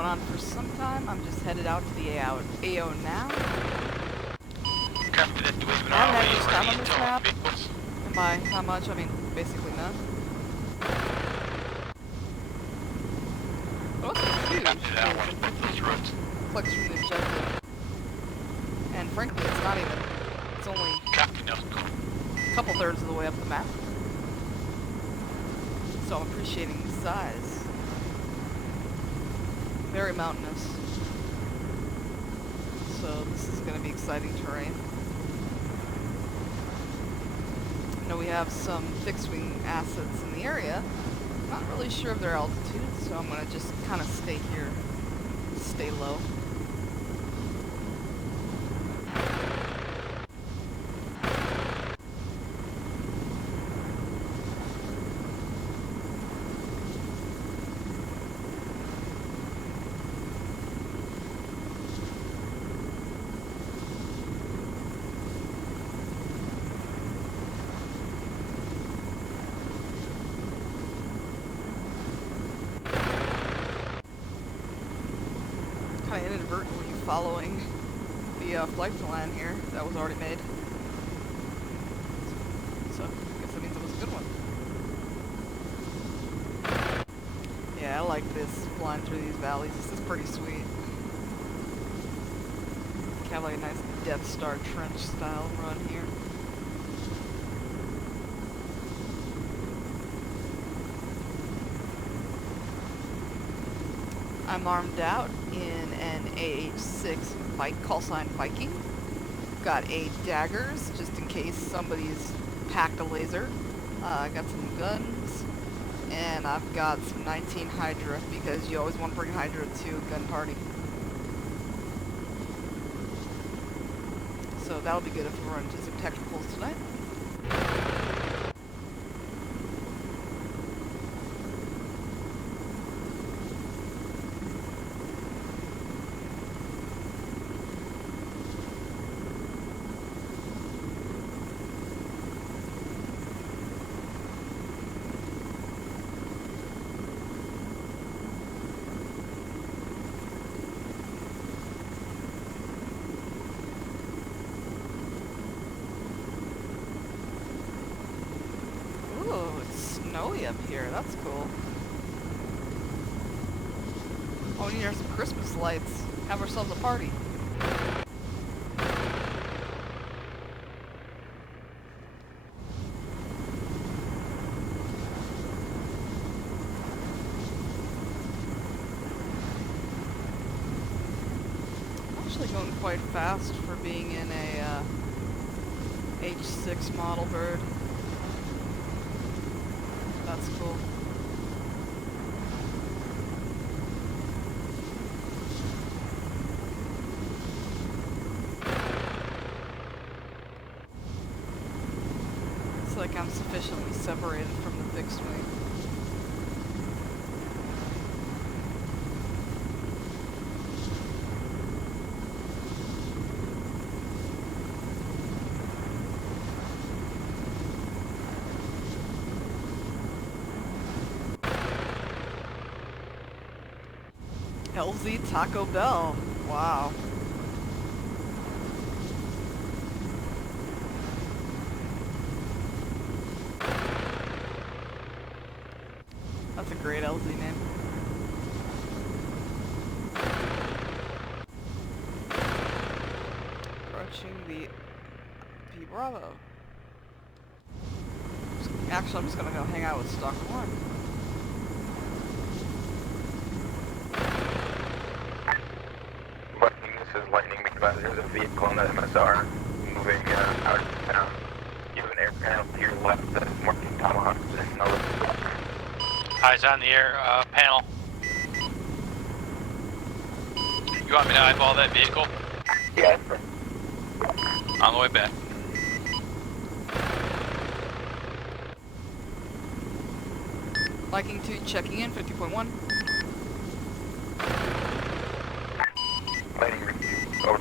going on for some time. I'm just headed out to the AO now. Copy that. Do we have an I haven't had ROE much or time any on this intel map. vehicles? And by not much, I mean basically none. But what's huge Copy is that one. I'm 50 Those roads. clicks from the objective. And frankly, it's not even. It's only Copy, no. a couple thirds of the way up the map. So I'm appreciating the size. Very mountainous. So this is going to be exciting terrain. I know we have some fixed-wing assets in the area. Not really sure of their altitude, so I'm going to just kind of stay here, stay low. Kind of inadvertently following the flight plan here that was already made. So I guess that means it was a good one. Yeah, I like this flying through these valleys. This is pretty sweet. Have like a nice Death Star trench style run here. I'm armed out in an AH-6 call sign Viking. Got 8 daggers, just in case somebody's packed a laser. I got some guns, and I've got some 19 Hydra, because you always want to bring Hydra to a gun party. So that'll be good if we run into some technicals tonight. Snowy up here, that's cool. Oh, we need some Christmas lights. Have ourselves a party. I'm actually going quite fast for being in a H6 model bird. That's cool. It's like I'm sufficiently separated from the fixed wing. LZ Taco Bell. Wow. That's a great LZ name. Approaching the B Bravo. Actually, I'm just gonna go hang out with Stalker 1. There's a vehicle in that MSR moving out of town. You have an air panel to your left that is marking Tomahawk position. Eyes on the air panel. You want me to eyeball that vehicle? Yeah. On the way back. Viking 2 checking in, 50.1. Lighting review. Over.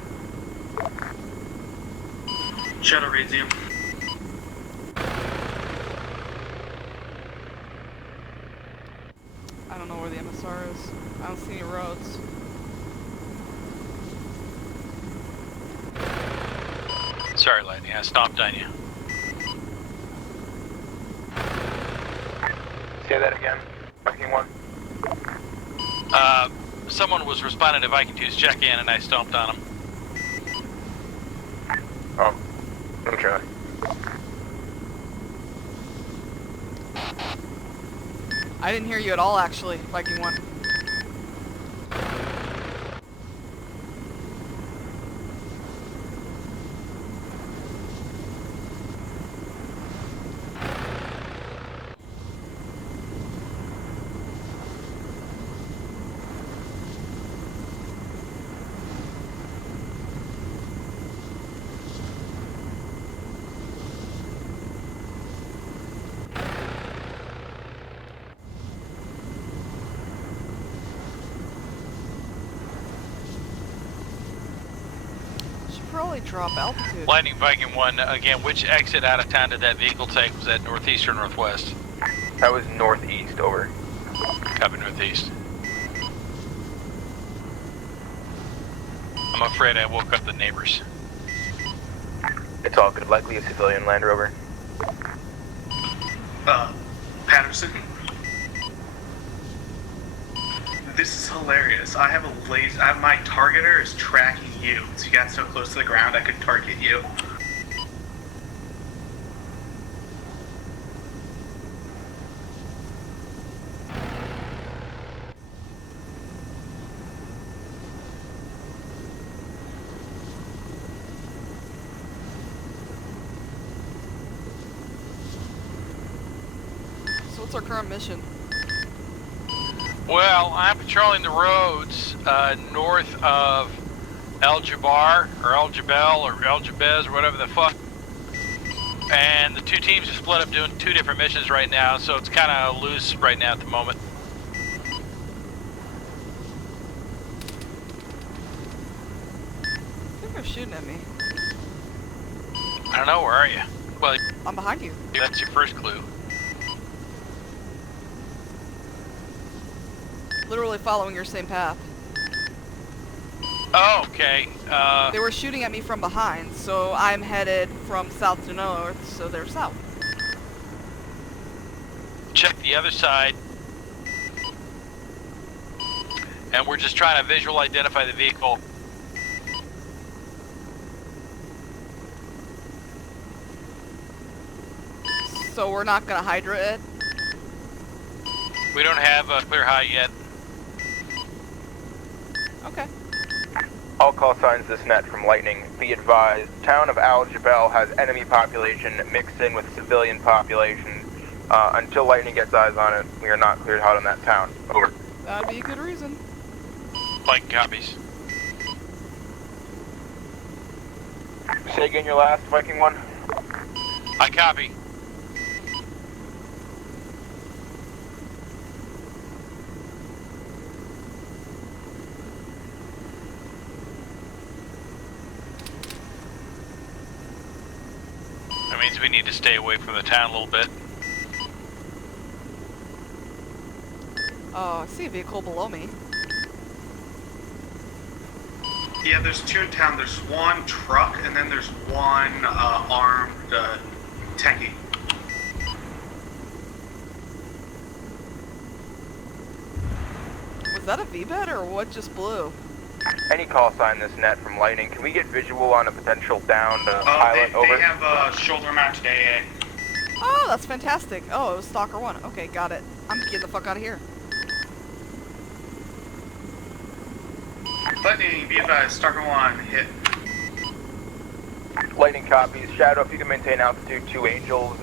Shadow reads you. I don't know where the MSR is. I don't see any roads. Sorry, Lightning, I stomped on you. Say that again. Viking 1. Someone was responding to Viking 2's check-in and I stomped on him. Oh, let me try. I didn't hear you at all, actually, Viking 1. Probably drop altitude. Lightning Viking 1, again, which exit out of town did that vehicle take? Was that northeast or northwest? That was northeast, over. Copy, northeast. I'm afraid I woke up the neighbors. It's all good. Likely a civilian Land Rover. Patterson. This is hilarious. I have a laser. My targeter is tracking you. So you got so close to the ground, I could target you. So what's our current mission? Well, I'm patrolling the roads north of El Jabbar, or El Jabal, or El Jabez, or whatever the fuck. And the two teams are split up doing two different missions right now, so it's kind of loose right now at the moment. I think they're shooting at me. I don't know, where are you? Well, I'm behind you. that's your first clue. Literally following your same path. Oh, okay. They were shooting at me from behind, so I'm headed from south to north, so they're south. Check the other side. And we're just trying to visual identify the vehicle. So we're not gonna Hydra it? We don't have a clear height yet. Okay. All call signs this net from Lightning. Be advised, town of Al Jabal has enemy population mixed in with civilian population. Until Lightning gets eyes on it, we are not cleared hot on that town. Over. That'd be a good reason. Blank copies. Say again your last, Viking 1. I copy. That means we need to stay away from the town a little bit. Oh, I see a vehicle below me. Yeah, there's two in town. There's one truck, and then there's one armed tanky. Was that a V-bed or what just blew? Any call sign this net from Lightning. Can we get visual on a potential downed pilot? Over. They have shoulder mounted AA. Oh, that's fantastic. Oh, it was Stalker 1. Okay, got it. I'm getting the fuck out of here. Lightning, be advised, Stalker 1 hit. Lightning copies. Shadow, if you can maintain altitude 2 Angels.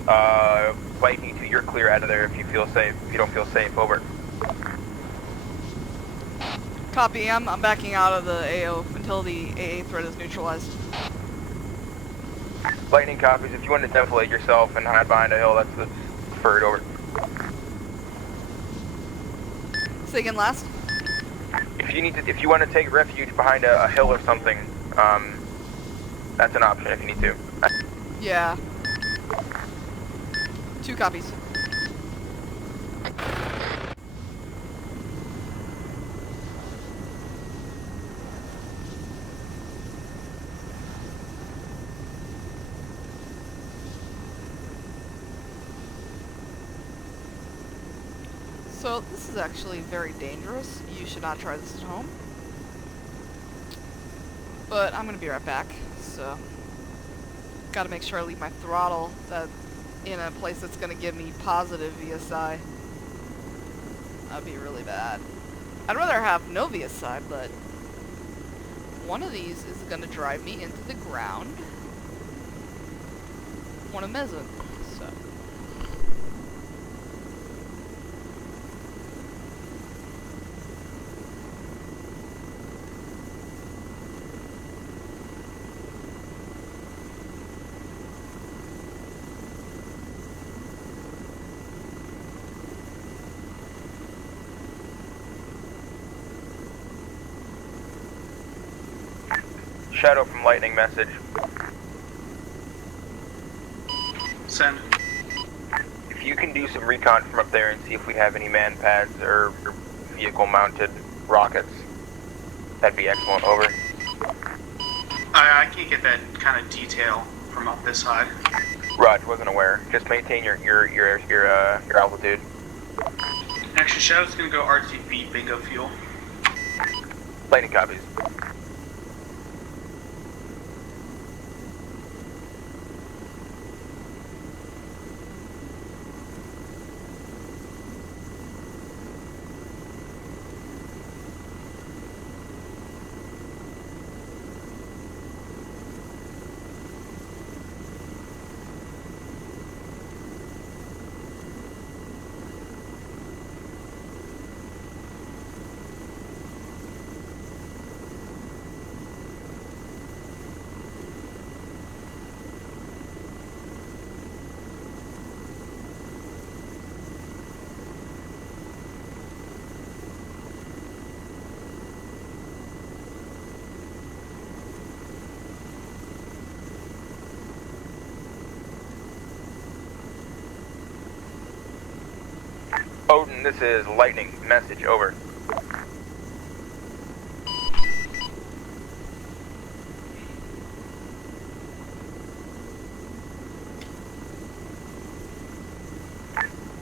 Viking 2, you're clear out of there if you feel safe. If you don't feel safe, over. Copy, I'm backing out of the AO until the AA threat is neutralized. Lightning copies. If you want to deflate yourself and hide behind a hill, that's the preferred, over. Say again last? If you want to take refuge behind a hill or something, that's an option if you need to. Yeah. 2 copies. So this is actually very dangerous. You should not try this at home. But I'm gonna be right back, so gotta make sure I leave my throttle in a place that's gonna give me positive VSI. That'd be really bad. I'd rather have no VSI, but one of these is gonna drive me into the ground. One of them isn't, so. Shadow from Lightning message. Send. If you can do some recon from up there and see if we have any man pads or vehicle mounted rockets, that'd be excellent. Over. I can't get that kind of detail from up this side. Roger, wasn't aware. Just maintain your altitude. Actually, Shadow's gonna go RTB bingo fuel. Lightning copies. Odin, this is Lightning. Message, over.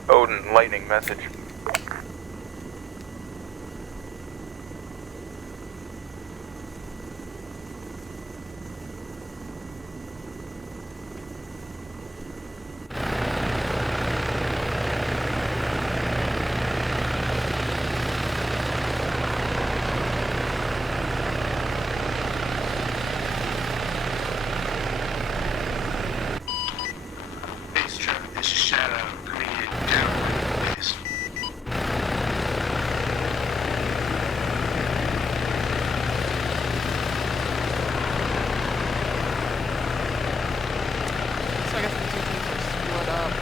Odin, Lightning, message. Base traffic, this is Shadow. Coming in down base. So I guess the two teams are split up.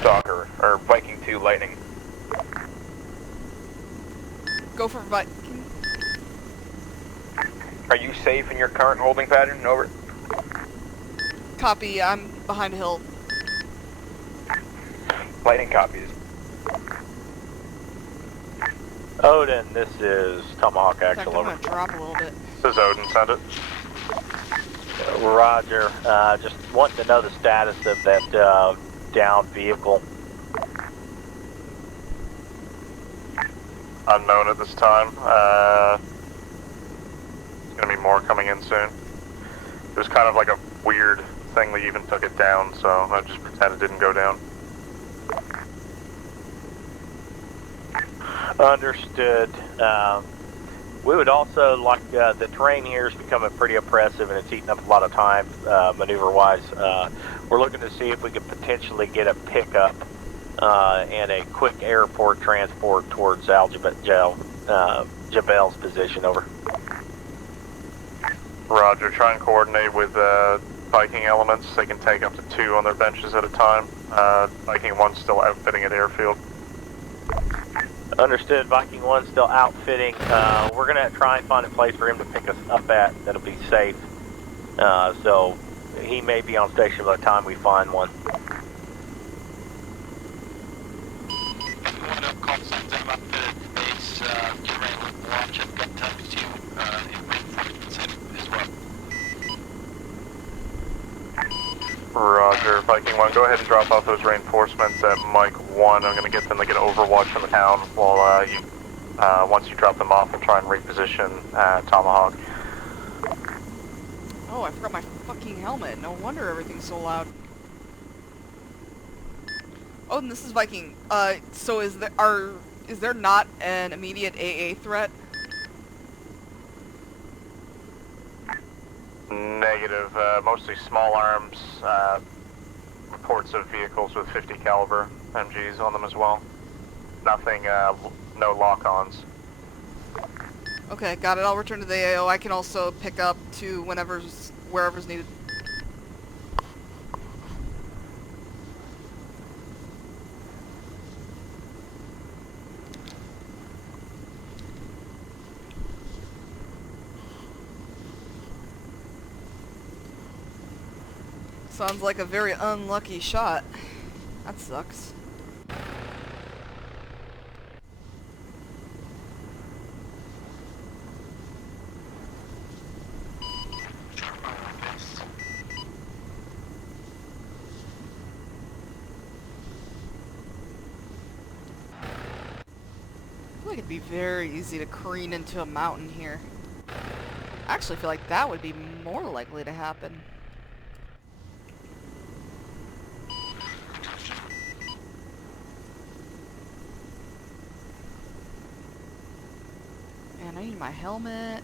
Stalker, or Viking 2, Lightning. Go for Viking. Are you safe in your current holding pattern? Over. Copy, I'm behind a hill. Lightning copies. Odin, this is Tomahawk In fact, Actual, I'm over. gonna drop a little bit. This is Odin, send it. Roger, just wanting to know the status of that downed vehicle. Unknown at this time. There's gonna be more coming in soon. It was kind of like a weird thing that even took it down, so I just pretend it didn't go down. Understood. We would also like, the terrain here is becoming pretty oppressive and it's eating up a lot of time, maneuver-wise. We're looking to see if we could potentially get a pickup and a quick airport transport towards Jabel's position, over. Roger, try and coordinate with Viking elements. They can take up to 2 on their benches at a time. Viking 1's still outfitting at airfield. Understood. Viking 1's still outfitting. We're going to try and find a place for him to pick us up at that'll be safe. So he may be on station by the time we find one. Call signs I'm outfitted at base. Get ready to watch. I've got times to reinforcements as well. Roger, Viking 1, go ahead and drop off those reinforcements at Mike 1. I'm going to get them to get overwatch on the town while once you drop them off, we'll try and reposition Tomahawk. Oh, I forgot my fucking helmet. No wonder everything's so loud. Oh, and this is Viking. So is there not an immediate AA threat? Negative. Mostly small arms. Reports of vehicles with 50 caliber MGs on them as well. Nothing. No lock-ons. Okay, got it. I'll return to the AO. I can also pick up to wherever's needed. Sounds like a very unlucky shot. That sucks. I feel like it'd be very easy to careen into a mountain here. I actually feel like that would be more likely to happen. Man, I need my helmet.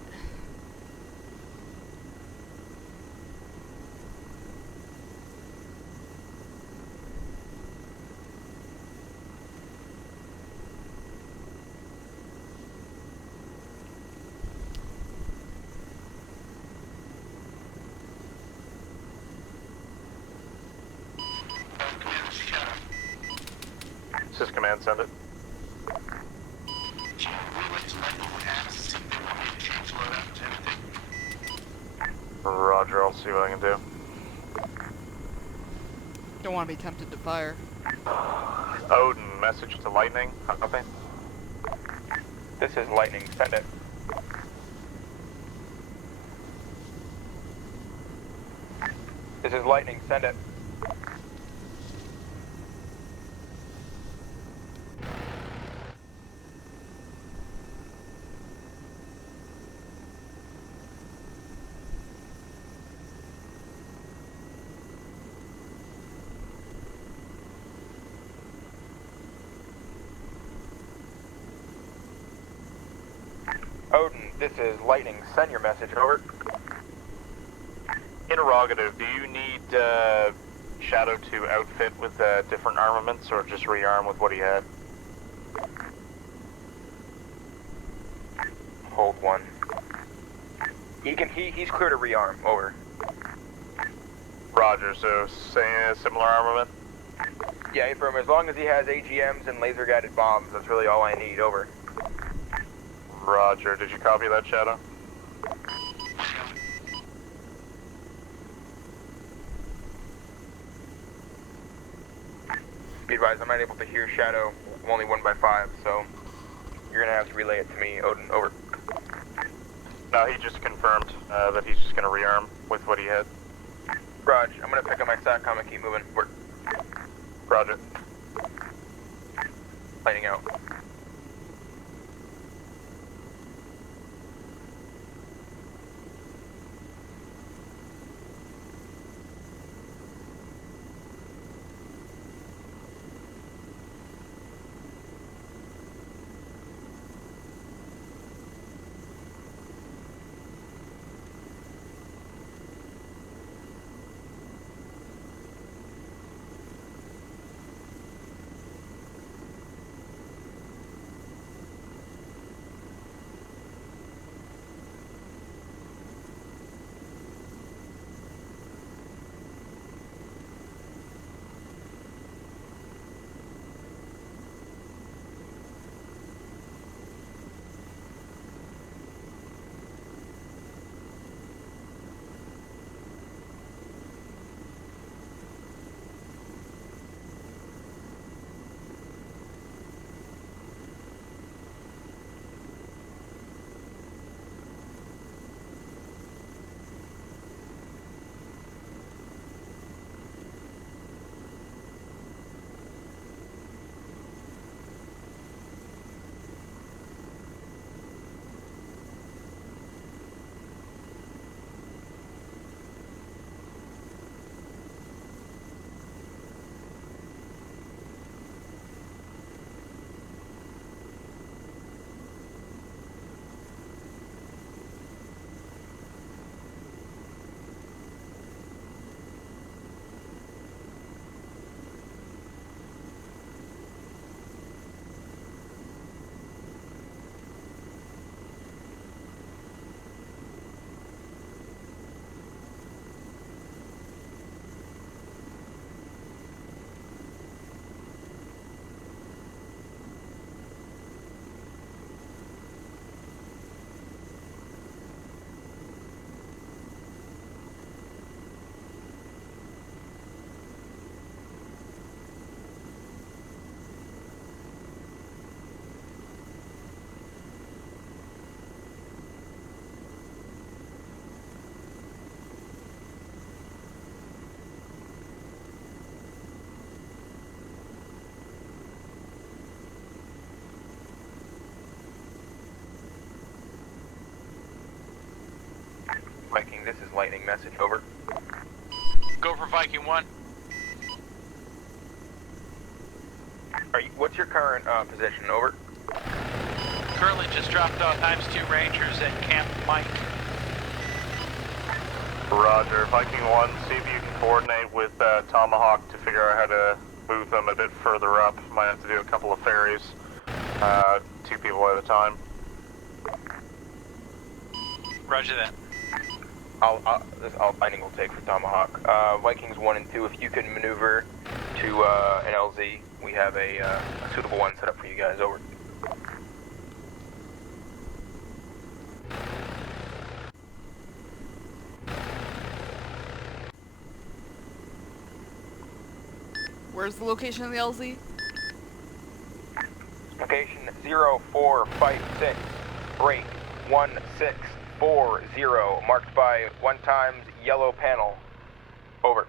Sys command, send it. Roger, I'll see what I can do. Don't want to be tempted to fire. Odin, message to Lightning. Copy. This is Lightning, send it. This is Lightning, send it. Odin, this is Lightning. Send your message, over. Interrogative, do you need Shadow to outfit with different armaments or just rearm with what he had? Hold one. He's clear to rearm, over. Roger, so similar armament? Yeah, affirm. As long as he has AGMs and laser-guided bombs, that's really all I need, over. Roger, did you copy that, Shadow? Be advised, I'm not able to hear Shadow. I'm only 1 by 5, so you're gonna have to relay it to me, Odin, over. No, he just confirmed that he's just gonna rearm with what he had. Raj, I'm gonna pick up my SATCOM and keep moving. Work. Roger. Lighting out. Viking, this is Lightning message, over. Go for Viking 1. What's your current position, over? Currently just dropped off ×2 Rangers at Camp Mike. Roger. Viking 1, see if you can coordinate with Tomahawk to figure out how to move them a bit further up. Might have to do a couple of ferries. 2 people at a time. Roger that. Lightning will take for Tomahawk. Vikings 1 and 2, if you can maneuver to an LZ, we have a suitable one set up for you guys, over. Where's the location of the LZ? Location 0456, break 1640, marked by 1x yellow panel, over.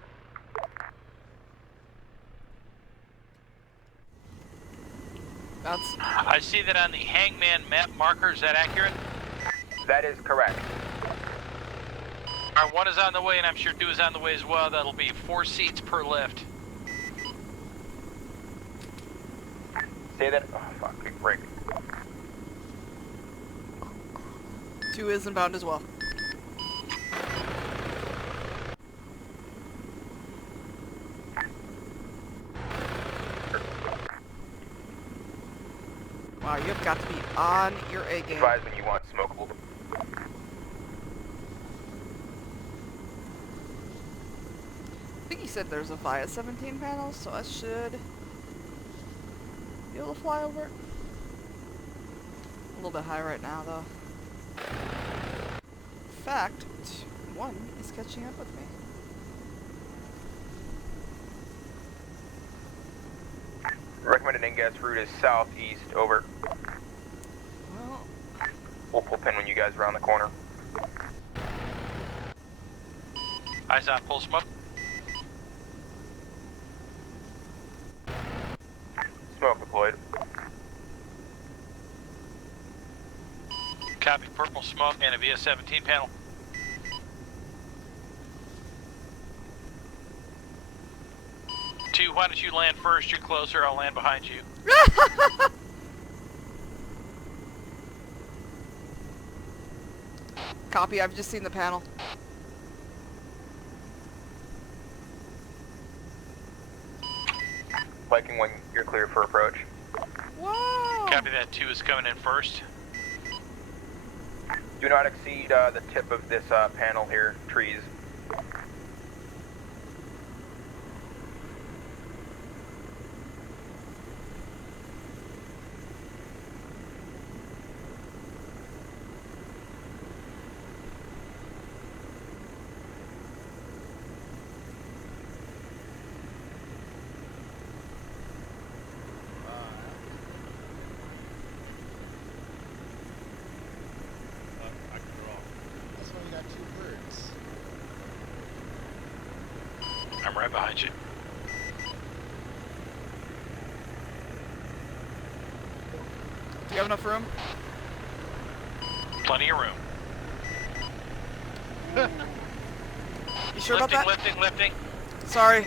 That's... I see that on the Hangman map marker. Is that accurate? That is correct. Alright, 1 is on the way, and I'm sure 2 is on the way as well. That'll be 4 seats per lift. Say that. Oh, fuck, big break. 2 is inbound as well. Wow, you've got to be on your A game. Advise when you want smokable. I think he said there's a VIA 17 panel, so I should be able to fly over it. A little bit high right now, though. In fact, 1 is catching up with me. Recommended ingress route is southeast, over. Well, We'll pull pin when you guys round the corner. Eyes on full smoke. Smoke deployed. Copy, purple smoke and a VS-17 panel. Two, why don't you land first? You're closer, I'll land behind you. copy, I've just seen the panel. Viking 1, you're clear for approach. Whoa! Copy that, 2 is coming in first. Do not exceed the tip of this panel here, trees. That's why we got 2 birds. I'm right behind you. Do you have enough room? Plenty of room. You sure about that? Lifting. Sorry.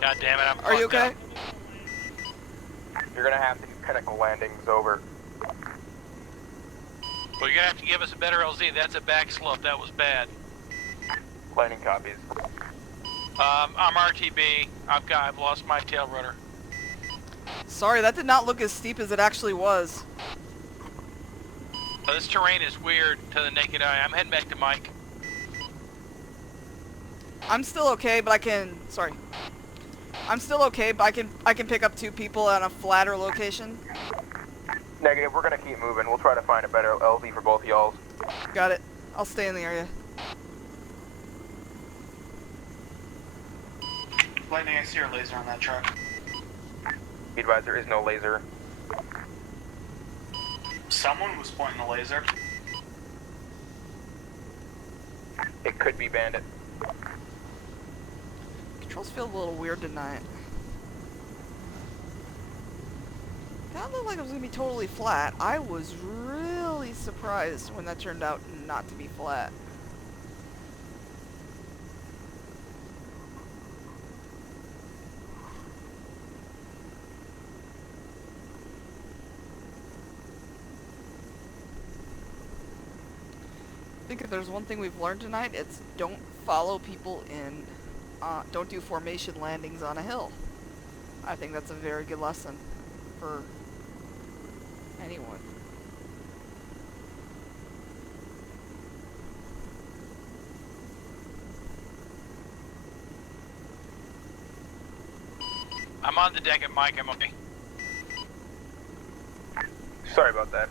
God damn it, I'm Are you fucked okay? up. You're gonna have to connect landings, over. Well, you're gonna have to give us a better LZ. That's a back slope. That was bad. Landing copies. I'm RTB. I've lost my tail rudder. Sorry, that did not look as steep as it actually was. This terrain is weird to the naked eye. I'm heading back to Mike. I'm still okay, but I can... Sorry. I'm still okay, but I can pick up 2 people on a flatter location. Negative, we're gonna keep moving. We'll try to find a better LZ for both y'all. Got it. I'll stay in the area. Lightning, I see your laser on that truck. Be advised, there is no laser. Someone was pointing the laser. It could be Bandit. Controls feel a little weird tonight. That looked like it was gonna be totally flat. I was really surprised when that turned out not to be flat. I think if there's one thing we've learned tonight, it's don't follow people in, don't do formation landings on a hill. I think that's a very good lesson for anyone. I'm on the deck at Mike, I'm okay. Sorry about that.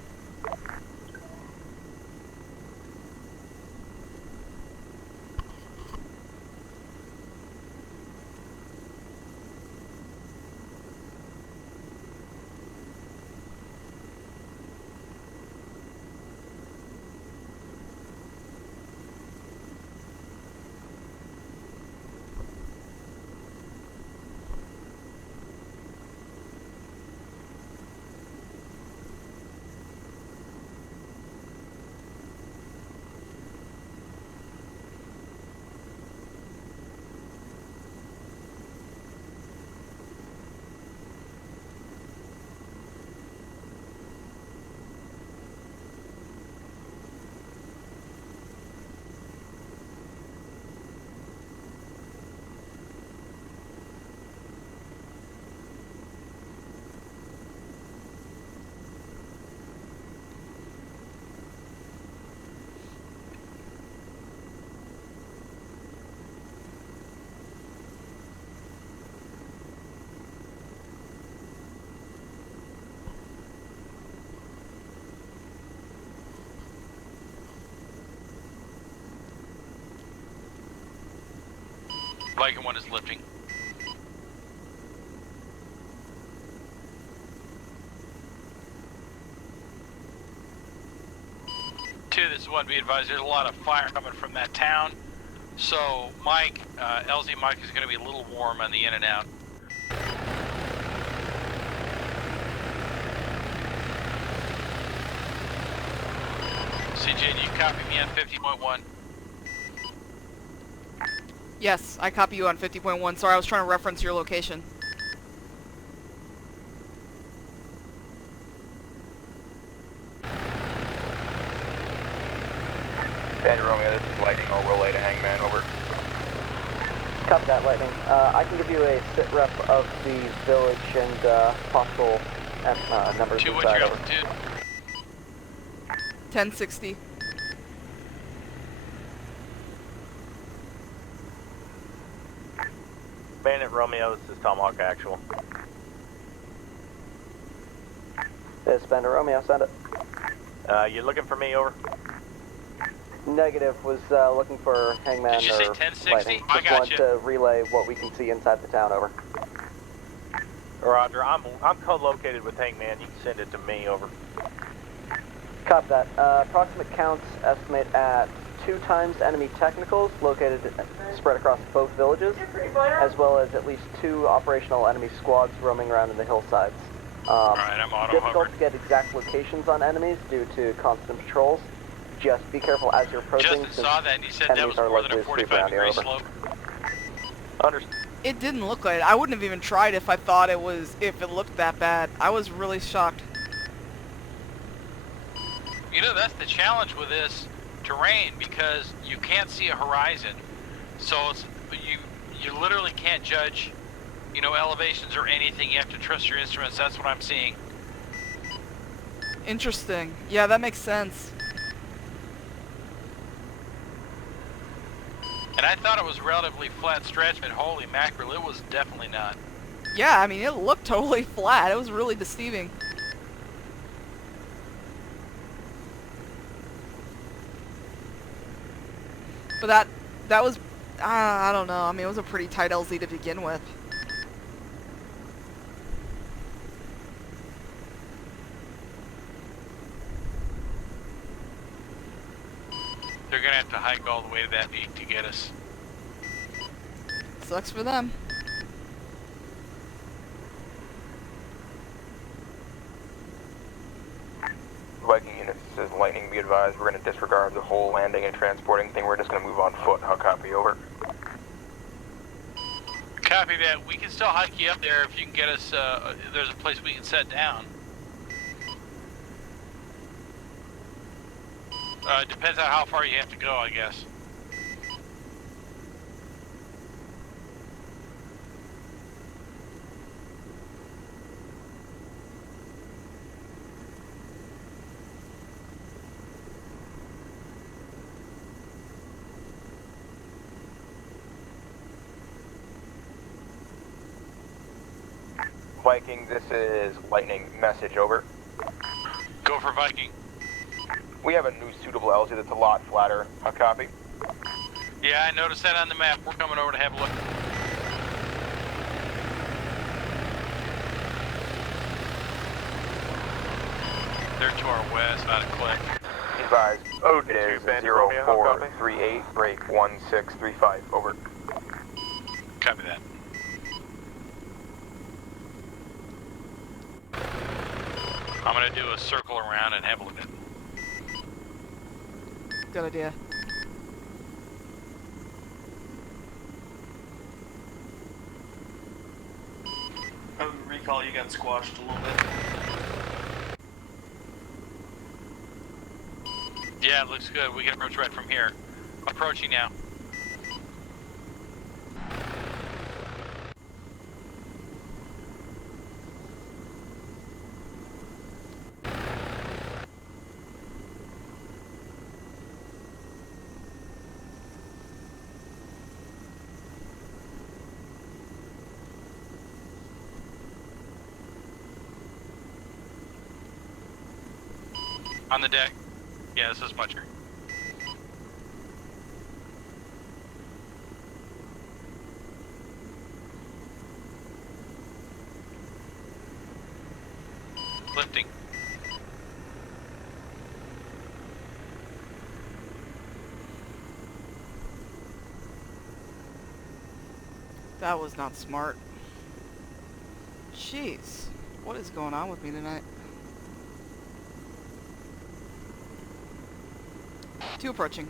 Viking 1 is lifting. Two, this is 1, be advised, there's a lot of fire coming from that town. So, Mike, LZ Mike is going to be a little warm on the in and out. CJ, do you copy me on 50.1? Yes, I copy you on 50.1. Sorry, I was trying to reference your location. Bandit Romeo, this is Lightning, or relay to Hangman, over. Copy that, Lightning. I can give you a sit rep of the village and possible numbers. Two, what's your altitude? 1060. Bandit Romeo, this is Tomahawk Actual. This is Bandit Romeo, send it. You looking for me, over? Negative, was looking for Hangman Did you say or 1060? Lightning. I Just got want you. to relay what we can see inside the town, over. Roger, I'm co-located with Hangman. You can send it to me, over. Copy that. Approximate counts estimate at 2 times enemy technicals located spread across both villages, as well as at least 2 operational enemy squads roaming around in the hillsides. Alright, I'm Difficult auto-hovered. to get exact locations on enemies due to constant patrols. Just be careful as you're approaching. Justin saw that and he said that was more than a 45-degree slope. Understood. It didn't look like it. I wouldn't have even tried if I thought it was, if it looked that bad. I was really shocked. You know, that's the challenge with this terrain, because you can't see a horizon. So it's, you literally can't judge, you know, elevations or anything. You have to trust your instruments. That's what I'm seeing. Interesting. Yeah, that makes sense. And I thought it was relatively flat stretch, but holy mackerel, it was definitely not. Yeah, I mean, it looked totally flat. It was really deceiving. But that was, I don't know. I mean, it was a pretty tight LZ to begin with. They're gonna have to hike all the way to that peak to get us. Sucks for them. Viking units. this is Lightning. Be advised, we're going to disregard the whole landing and transporting thing. We're just going to move on foot. I'll copy, over. Copy that. We can still hike you up there if you can get us, there's a place we can set down. Depends on how far you have to go, I guess. Viking, this is Lightning. Message, over. Go for Viking. We have a new suitable LZ that's a lot flatter. I'll copy. Yeah, I noticed that on the map. We're coming over to have a look. They're to our west, not a click. Advised, it is 0438, break 1635, over. Copy that. I'm gonna do a circle around and have a look at it. Good idea. Recall, you got squashed a little bit. Yeah, it looks good. We can approach right from here. Approaching now. On the deck. Yeah, this is Butcher. Lifting. That was not smart. Jeez. What is going on with me tonight? 2 approaching.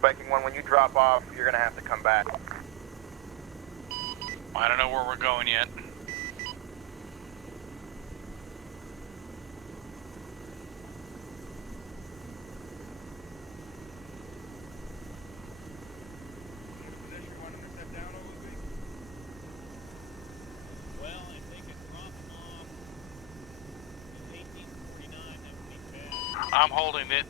Viking 1, when you drop off, you're going to have to come back. I don't know where we're going yet. I'm holding it.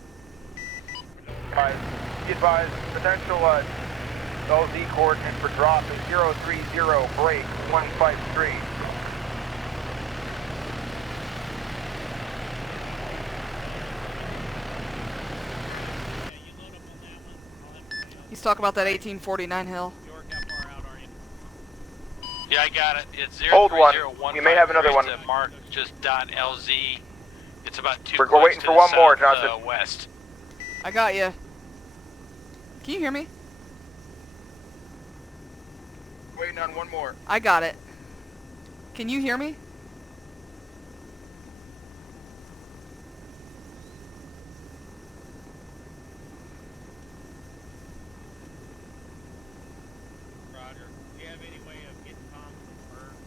Be advised, potential LZ coordinate for drop is 030, break 153. He's talking about that 1849 hill. Yeah, I got it. It's Hold one. You may have another one. Mark just .lz. It's about 2 We're waiting for one more, Johnson. West. I got you. Can you hear me? Waiting on one more. I got it. Can you hear me? Roger. Do you have any way of getting Tom from birds?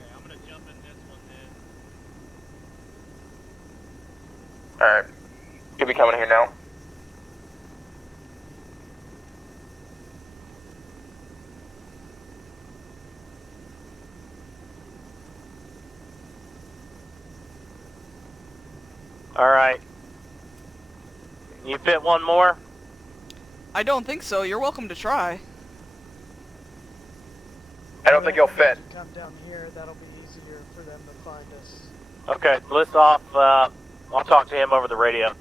Okay, I'm gonna jump in this one then. Alright. You'll be coming here now. Alright. You fit one more? I don't think so. You're welcome to try. I don't think you'll fit. Come down here, that'll be easier for them to find us. Okay, list off, I'll talk to him over the radio.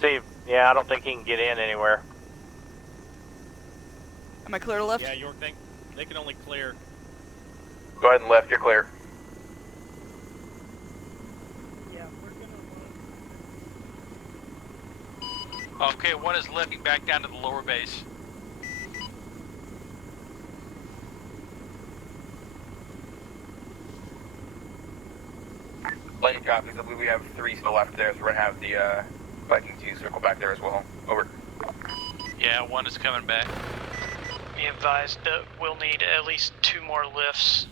See, yeah, I don't think he can get in anywhere. Am I clear to lift? Yeah, York, they can only clear. Go ahead and lift, you're clear. Yeah, we're gonna Okay, one is lifting back down to the lower base. Copies. I believe we have 3 still left there, so we're gonna have the Viking 2 circle back there as well. Over. Yeah, 1 is coming back. Be advised that we'll need at least 2 more lifts.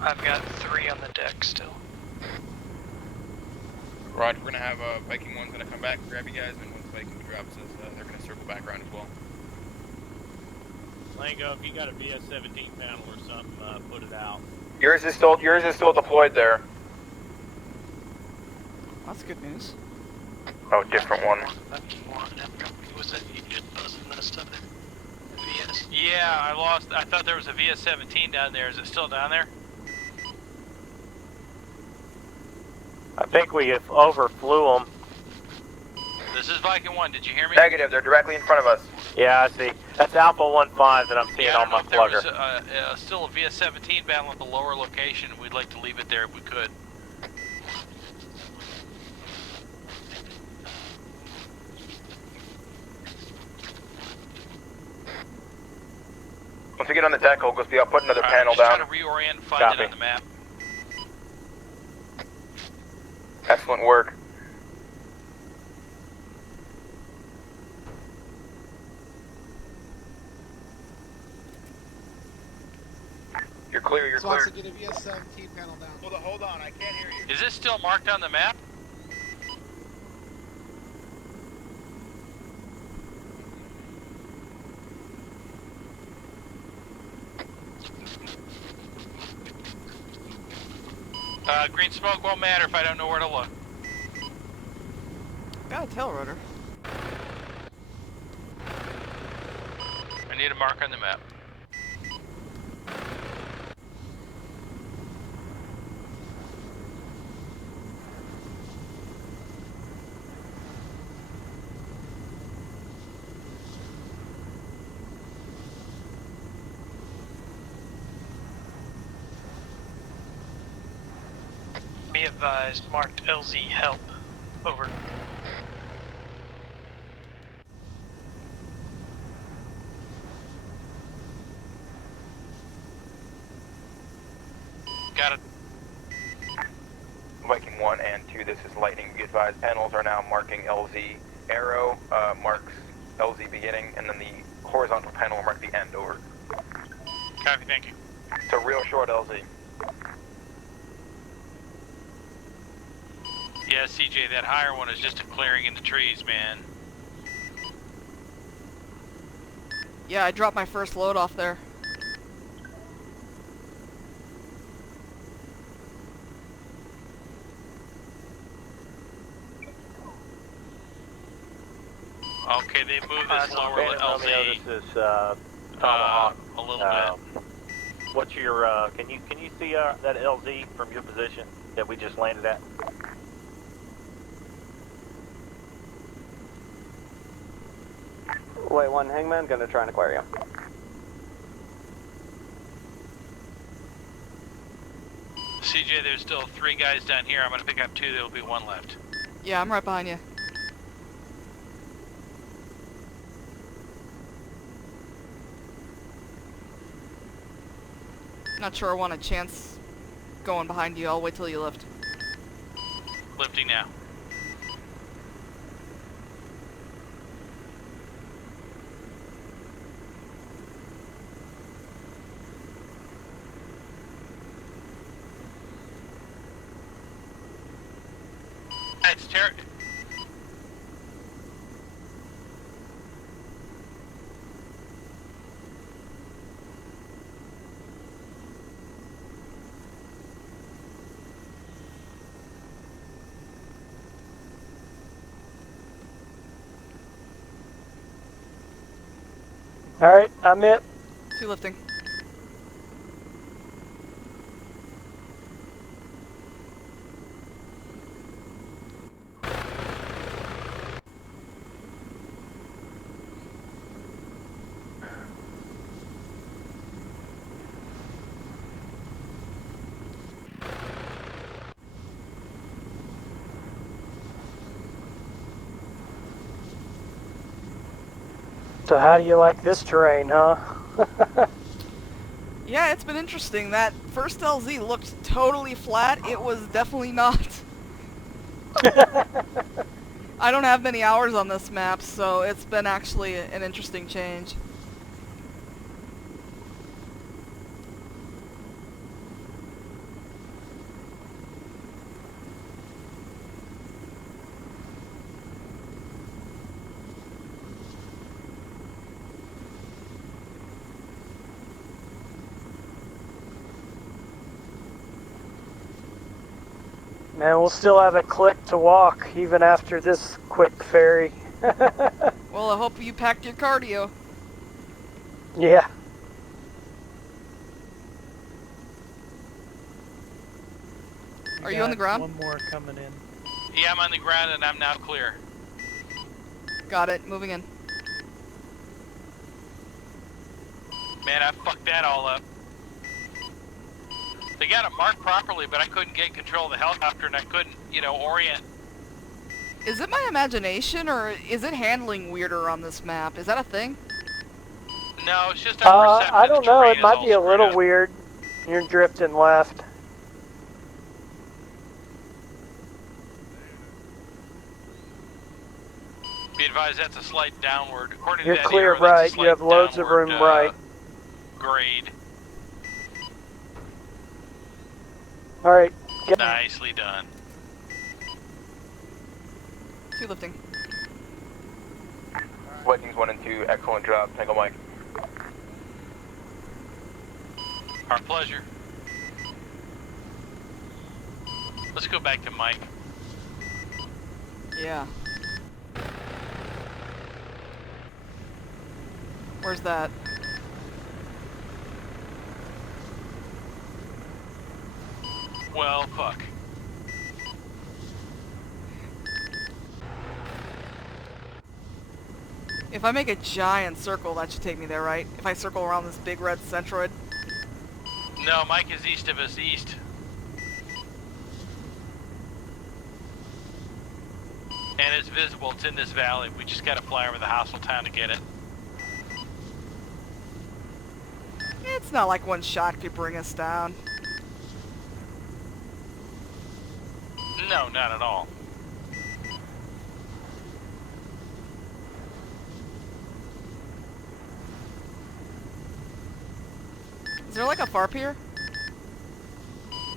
I've got 3 on the deck still. Roger, we're gonna have Viking 1's gonna come back and grab you guys, and once Viking drops us, they're gonna circle back around as well. Lango, if you got a VS-17 panel or something, put it out. Yours is still deployed there. That's good news. Oh, different one. Was it you just posted that stuff there? VS. Yeah, I thought there was a VS-17 down there. Is it still down there? I think we overflew them. This is Viking 1. Did you hear me? Negative. They're directly in front of us. Yeah, I see. That's Alpha 1-5 that I'm seeing on my plugger. There was still a VS-17 battle at the lower location. We'd like to leave it there if we could. Once we get on the deck, I'll put another All right, panel I'm just down. trying to reorient and find Copy. it on the map. Excellent work. You're clear, you're clear. Get a VS-17 panel down. Hold on, I can't hear you. Is this still marked on the map? Green smoke won't matter if I don't know where to look. Got a tail rotor. I need a mark on the map. Be advised, marked LZ help. Over. Got it. Viking 1 and 2, this is Lightning. Be advised, panels are now marking LZ. Arrow marks LZ beginning, and then the horizontal panel will mark the end. Over. Copy, thank you. It's a real short LZ. Yeah, CJ, that higher one is just a clearing in the trees, man. Yeah, I dropped my first load off there. Okay, they moved this lower LZ This is Tomahawk. a little bit. What's your? Can you see that LZ from your position that we just landed at? Wait, 1 Hangman, gonna try and acquire you. CJ, there's still 3 guys down here. I'm gonna pick up 2. There'll be 1 left. Yeah, I'm right behind you. Not sure I want a chance going behind you. I'll wait till you lift. Lifting now. It's Alright, I'm it. 2 lifting. So how do you like this terrain, huh? Yeah, it's been interesting. That first LZ looked totally flat. It was definitely not. I don't have many hours on this map, so it's been actually an interesting change. Man, we'll still have a click to walk even after this quick ferry. Well, I hope you packed your cardio. Yeah. Are you on the ground? One more coming in. Yeah, I'm on the ground and I'm now clear. Got it. Moving in. Man, I fucked that all up. They got it marked properly, but I couldn't get control of the helicopter and I couldn't, orient. Is it my imagination, or is it handling weirder on this map? Is that a thing? No, it's just our perception. I don't know. Terrain It is might all be a screwed little up. weird. You're drifting left. Be advised, that's a slight downward. According You're to that clear arrow, that's a right. slight You have loads of downward, room right. Grade. All right. Get Nicely done. 2 lifting. Vikings 1 and 2, excellent job. Tango Mike. Our pleasure. Let's go back to Mike. Yeah. Where's that? Well, fuck. If I make a giant circle, that should take me there, right? If I circle around this big red centroid? No, Mike is east of us, east. And it's visible, it's in this valley. We just gotta fly over the hostile town to get it. It's not like one shot could bring us down. No, not at all. Is there like a FARP here?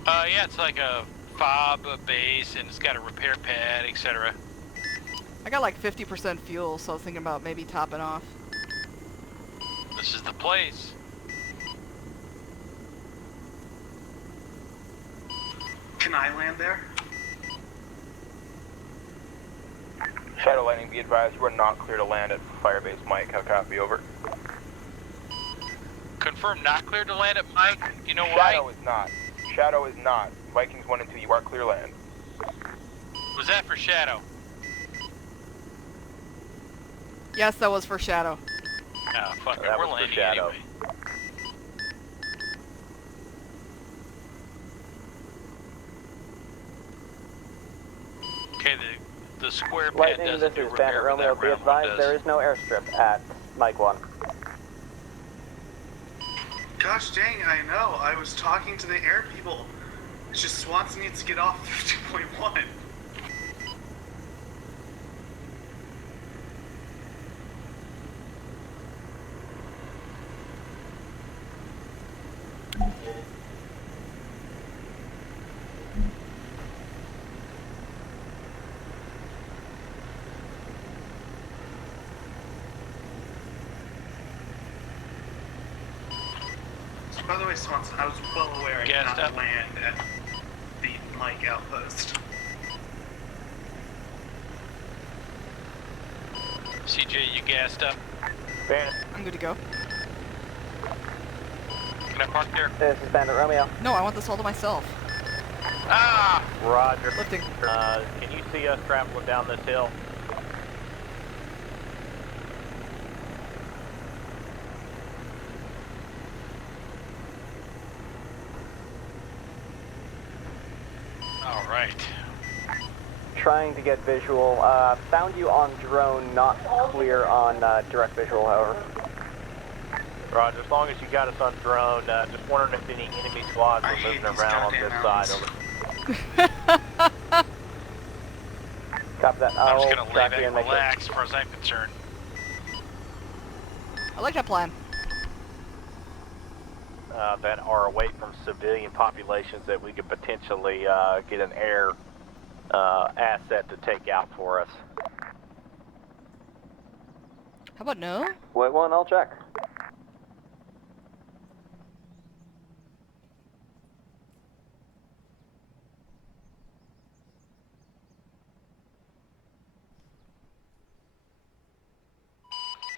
Yeah, it's like a fob, a base, and it's got a repair pad, etc. I got like 50% fuel, so I was thinking about maybe topping off. This is the place. Can I land there? Shadow Lightning, be advised, you are not clear to land at Firebase Mike. How copy, over. Confirm not cleared to land at Mike. You know Shadow why? is not. Shadow is not. Vikings 1 and 2, you are clear land. Was that for Shadow? Yes, that was for Shadow. Oh, fuck it, That we're was for landing Shadow. anyway. Okay, the square pad Lightning, doesn't this do is repair, Bandit but Romeo. that Be round one advised, there does. is no airstrip at Mike 1. Gosh dang, I know. I was talking to the air people. It's just Swanson needs to get off 2.1. By the way, Swanson, I was well aware I did Gassed not up. land at the Mike outpost. CJ, you gassed up. Bandit. I'm good to go. Can I park there? This is Bandit Romeo. No, I want this all to myself. Ah! Roger. Lifting. Can you see us traveling down this hill? All right. Trying to get visual. Found you on drone, not clear on direct visual, however. Roger, as long as you got us on drone, just wondering if any enemy squads I are hate moving these around on goddamn this side. mountains. Over. Copy that. I'm I'll just gonna lay track back you and and make sure. relax as far as I'm concerned. I like that plan. That are away from civilian populations that we could potentially get an air asset to take out for us. How about no? Wait one, I'll check.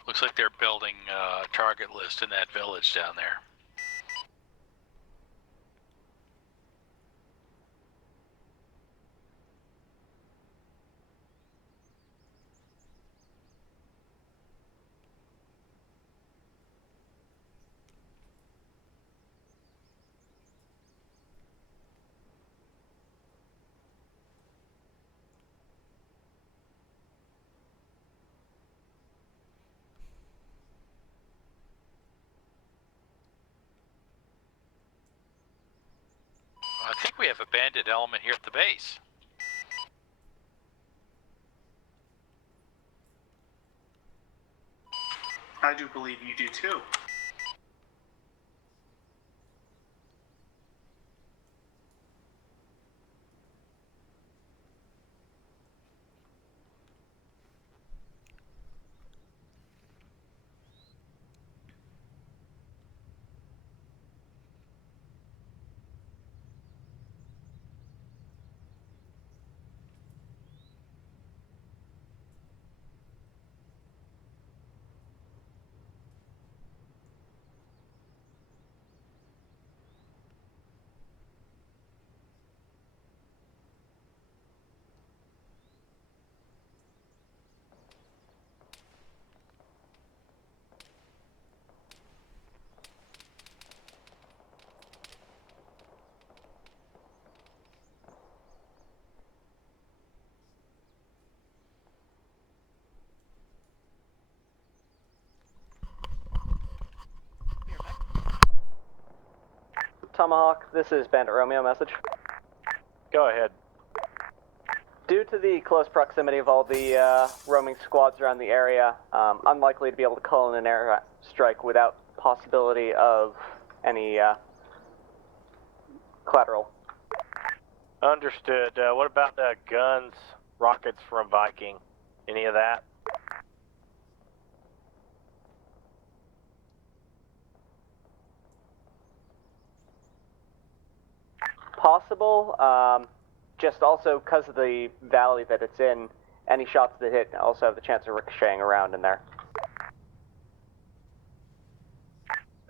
Looks like they're building a target list in that village down there. I think we have a bandit element here at the base. I do believe you do too. Tomahawk, this is Bandit Romeo message. Go ahead. Due to the close proximity of all the roaming squads around the area, unlikely to be able to call in an air strike without possibility of any collateral. Understood. What about guns, rockets from Viking? Any of that? Possible, just also because of the valley that it's in, any shots that hit also have the chance of ricocheting around in there.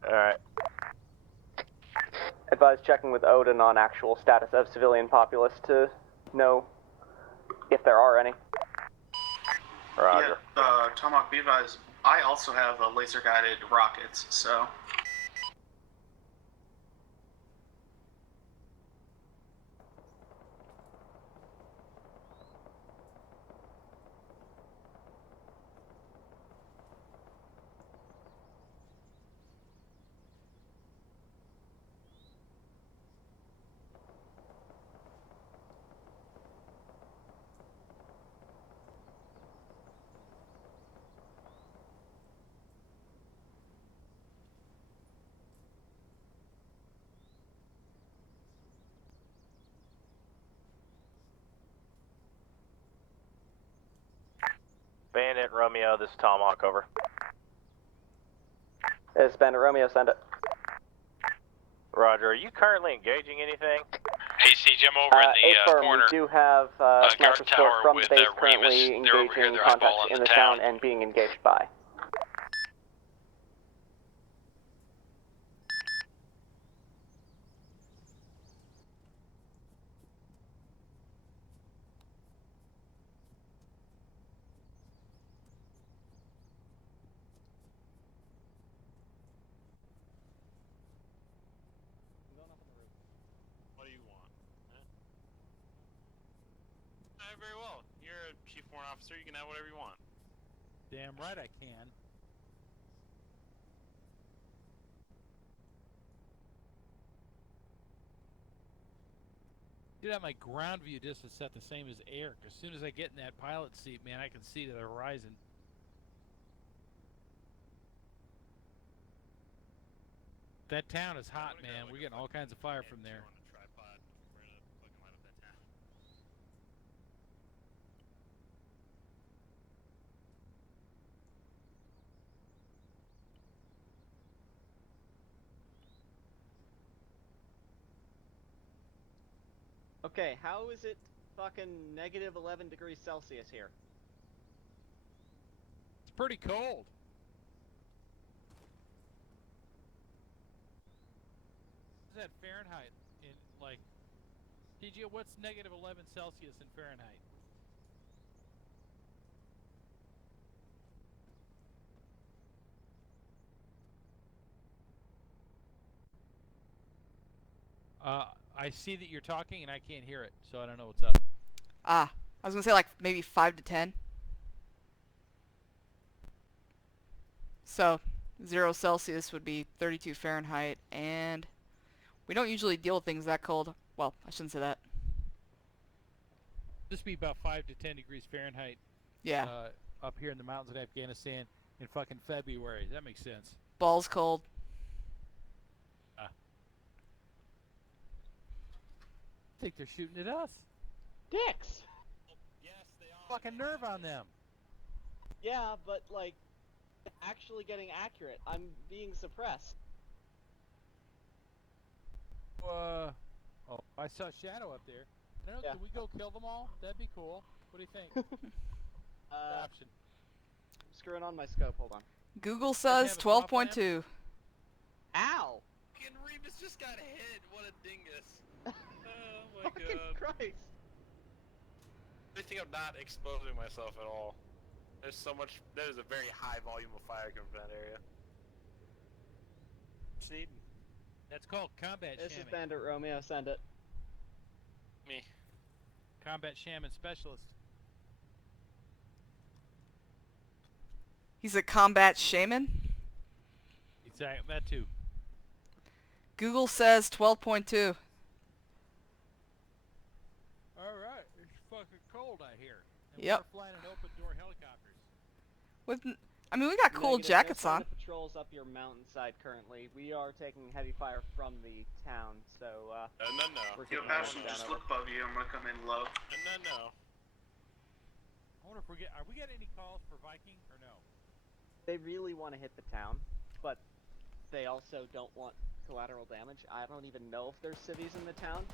Alright. Advise checking with Odin on actual status of civilian populace to know if there are any. Roger. Yeah, Tomahawk, be advised, I also have laser-guided rockets, so... Bandit Romeo, this is Tomahawk, over. It's Bandit Romeo, send it. Roger, are you currently engaging anything? Hey, Siege, I'm over in the A-firm, corner. we do have guard sniper support tower from with, the base Remus. currently They're over here, engaging they're contacts eyeballing in the the town town. and being engaged by. What do you want? Huh? Very well. You're a chief warrant officer. You can have whatever you want. Damn right I can. Dude, have my ground view distance set the same as air. As soon as I get in that pilot seat, man, I can see to the horizon. That town is hot, man. We're getting all kinds of fire from there. Okay, how is it fucking negative 11 degrees Celsius here? It's pretty cold. What's that Fahrenheit in, like, TG, what's negative 11 Celsius in Fahrenheit? I see that you're talking and I can't hear it, so I don't know what's up. Ah, I was gonna say like maybe 5 to 10. So 0 Celsius would be 32 Fahrenheit, and we don't usually deal with things that cold. Well, I shouldn't say that. This be about 5 to 10 degrees Fahrenheit. Yeah. Up here in the mountains of Afghanistan in fucking February. That makes sense. Balls cold. I think they're shooting at us. Dicks! Yes, they are. Fucking nerve on them. Yeah, but like, actually getting accurate. I'm being suppressed. Oh, I saw Shadow up there. I don't know, Yeah. can we go kill them all? That'd be cool. What do you think? Option. I'm screwing on my scope, hold on. Google says 12.2. Ow! Fucking Rebus just got hit. What a dingus. Oh my Fucking god. Christ. I think I'm not exposing myself at all. There's so much. There's a very high volume of fire coming from that area. Sneed. That's called combat This is shamming. Bandit Romeo, send it. Me. Combat shaman specialist. He's a combat shaman. Exactly, that too. Google says 12.2. Alright, it's fucking cold out here. And Yep. we're flying in open door helicopters. I mean, we got cool Negative, jackets no on. sign of patrols up your mountainside currently. We are taking heavy fire from the town, so No. we're Yo, taking Patterson, down just over. look above you. I'm gonna come in low. No. I wonder if are we getting any calls for Viking or no? They really want to hit the town, but they also don't want collateral damage. I don't even know if there's civvies in the town.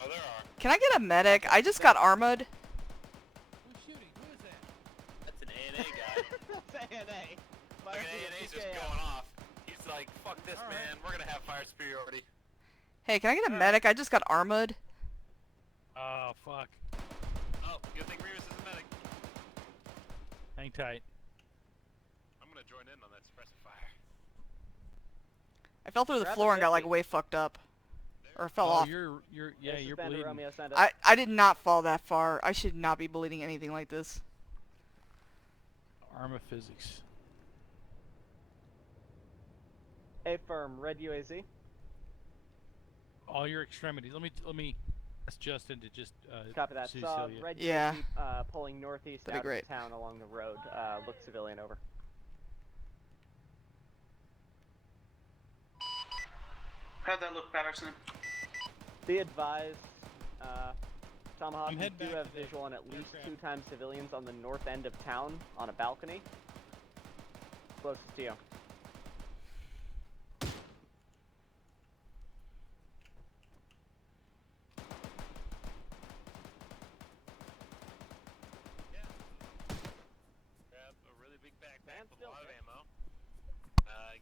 Oh, there are. Can I get a medic? I just got ArmA'd. Who's shooting? Who is that? That's an ANA guy. That's ANA. Fucking ANA's just going off. He's like, fuck this, All right. man. We're gonna have fire superiority. Hey, can I get a medic? I just got ArmA'd. Oh, fuck. Oh, good thing Rebus is a medic. Hang tight. I'm gonna join in on that suppressive fire. I fell through the Grab a floor and got like 50. way fucked up. Or fell Oh, off. you're This is you're Bandit bleeding. Romeo, send it. I did not fall that far. I should not be bleeding anything like this. ArmA physics. A firm, red UAZ. All your extremities. Let me ask Justin to just Copy that. see Saw Celia. red Yeah. UAZ pulling northeast That'd out be great. of town along the road. Look civilian over. How'd that look, Patterson? Be advised, Tomahawk, I'm you heading do back have to the visual on at least aircraft. 2 times civilians on the north end of town on a balcony. Closest to you. Grab a really big backpack Stand with a still, lot of Vic. ammo.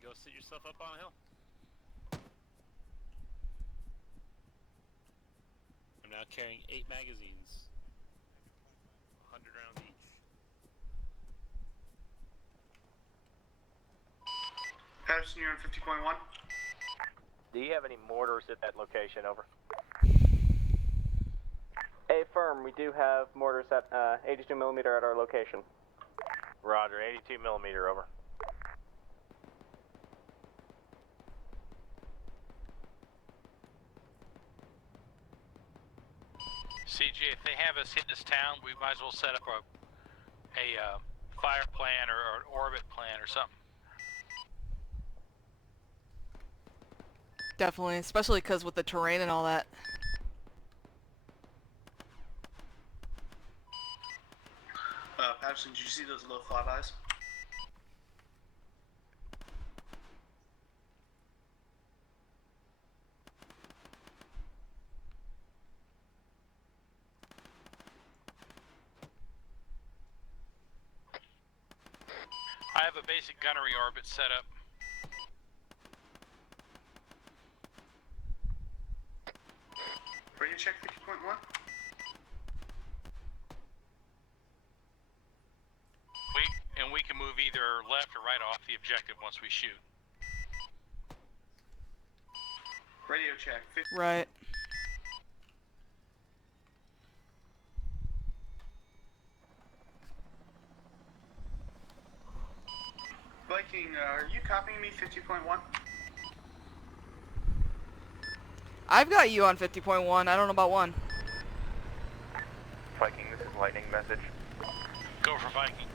Go sit yourself up on a hill. I'm now carrying 8 magazines. 100 rounds each. Patterson, you're on 50.1. Do you have any mortars at that location? Over. A firm, we do have mortars at 82mm at our location. Roger, 82mm. Over. CJ, if they have us hit this town, we might as well set up a fire plan or an orbit plan or something. Definitely, especially because with the terrain and all that. Patterson, did you see those low flybys? I have a basic gunnery orbit set up. Radio check 50.1. We can move either left or right off the objective once we shoot. Radio check 50. Right. Viking, are you copying me 50.1? I've got you on 50.1. I don't know about 1. Viking, this is Lightning message. Go for Viking.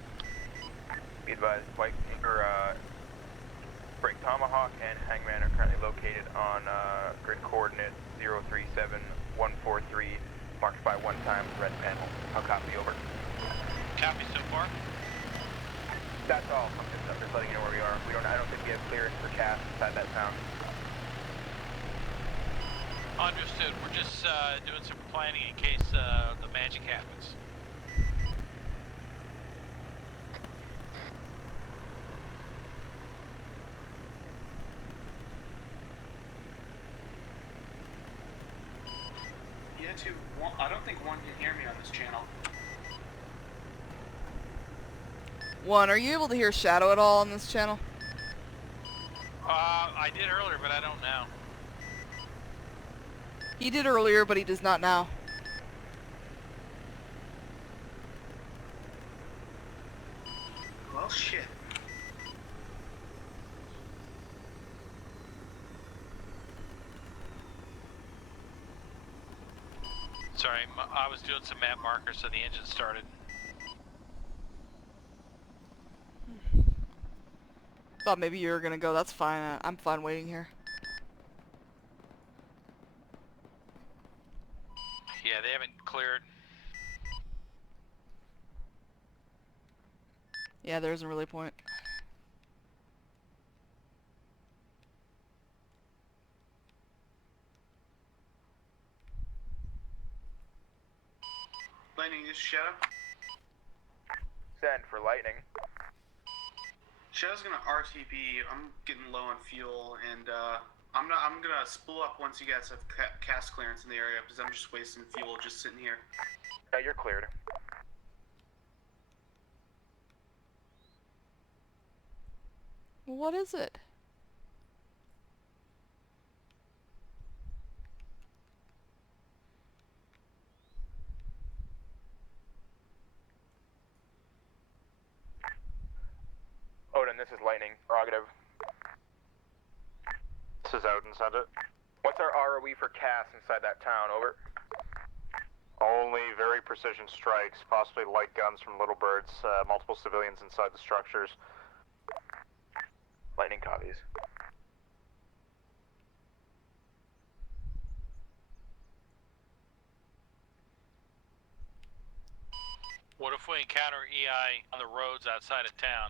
Be advised, Viking, Break Tomahawk and Hangman are currently located on grid coordinate 037143, marked by 1 times red panel. I'll copy over. Copy so far. That's all. I'm just letting you know where we are. I don't think we have clearance for cast inside that town. Understood. We're just doing some planning in case the magic happens. Yeah, 2. I don't think 1 can hear me on this channel. 1, are you able to hear Shadow at all on this channel? I did earlier, but I don't now. He did earlier, but he does not now. Well, shit. Sorry, I was doing some map markers, so the engine started. Thought maybe you were gonna go. That's fine. I'm fine waiting here. Yeah, they haven't cleared. Yeah, there isn't really a point. Lightning, this is Shadow. Send for Lightning. Shadow's gonna RTB. I'm getting low on fuel, and I'm gonna spool up once you guys have cast clearance in the area, because I'm just wasting fuel just sitting here. Yeah, you're cleared. What is it? Odin, this is Lightning. Prerogative. This is Odin, send it. What's our ROE for cast inside that town? Over. Only very precision strikes, possibly light guns from Little Birds, multiple civilians inside the structures. Lightning copies. What if we encounter EI on the roads outside of town?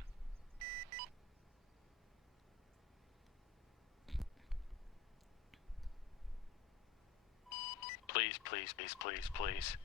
Please, please, please, please, please.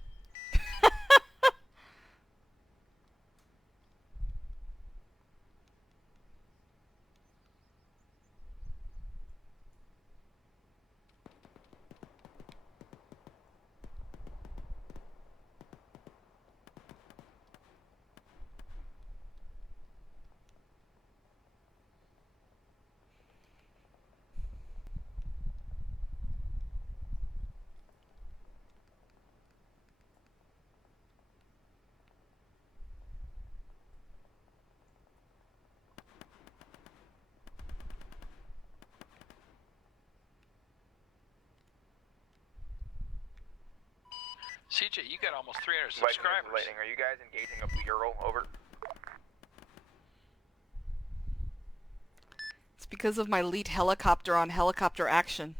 CJ, you got almost 300 Lightning, this is subscribers. Lightning, are you guys engaging a bureau? Over. It's because of my elite helicopter on helicopter action.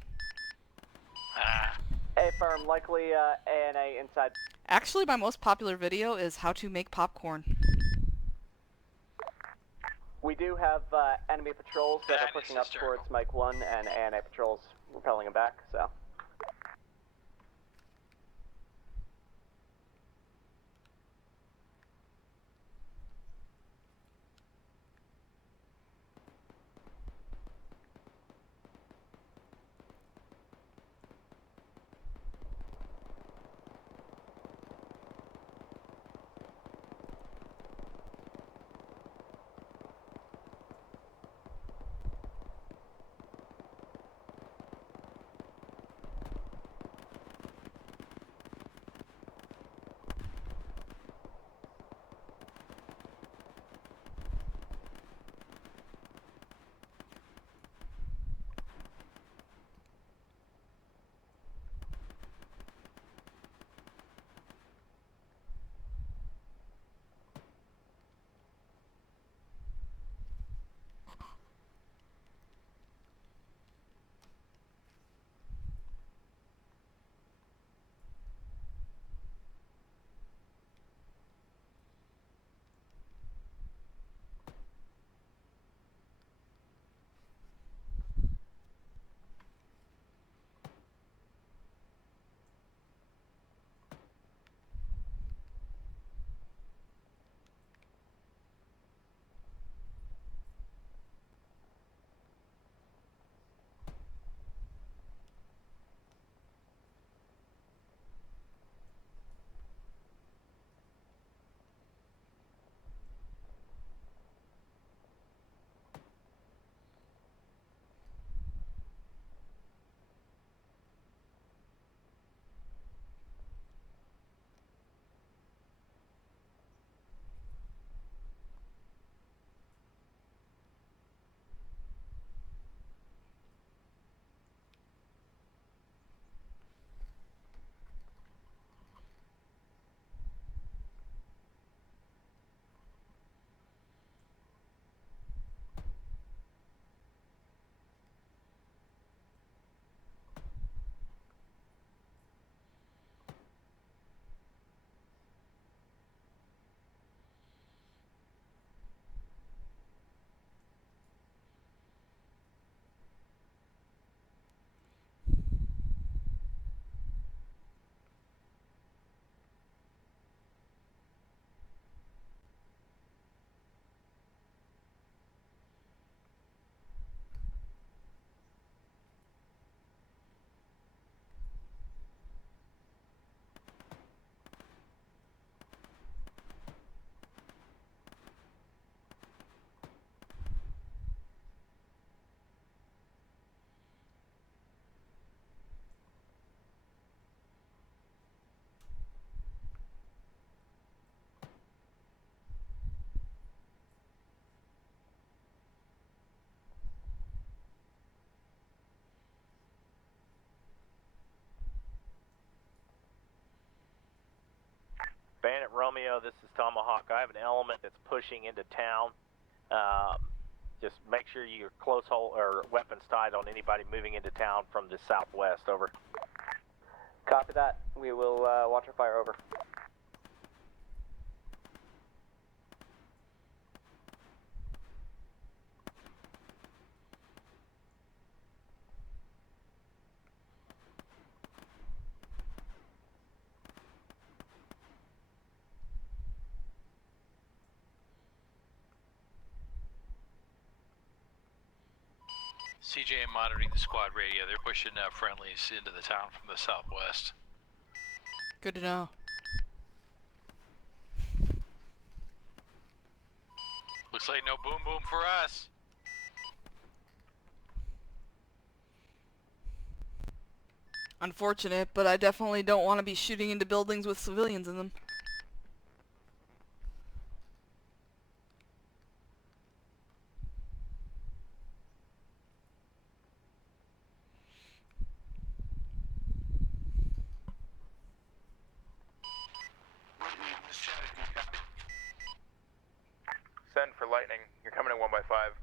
A firm, likely ANA inside. Actually, my most popular video is how to make popcorn. We do have enemy patrols that are pushing up towards Mike 1 and ANA patrols repelling them back, so. Bandit Romeo, this is Tomahawk. I have an element that's pushing into town. Just make sure your close hold or weapons tied on anybody moving into town from the southwest. Over. Copy that. We will watch our fire. Over. CJ monitoring the squad radio. They're pushing friendlies into the town from the southwest. Good to know. Looks like no boom boom for us. Unfortunate, but I definitely don't want to be shooting into buildings with civilians in them. Lightning. You're coming in 1 by 5.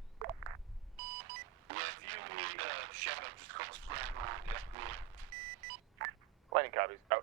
Yeah, if you need a shadow, just call Scram after me. Lightning copies. Out.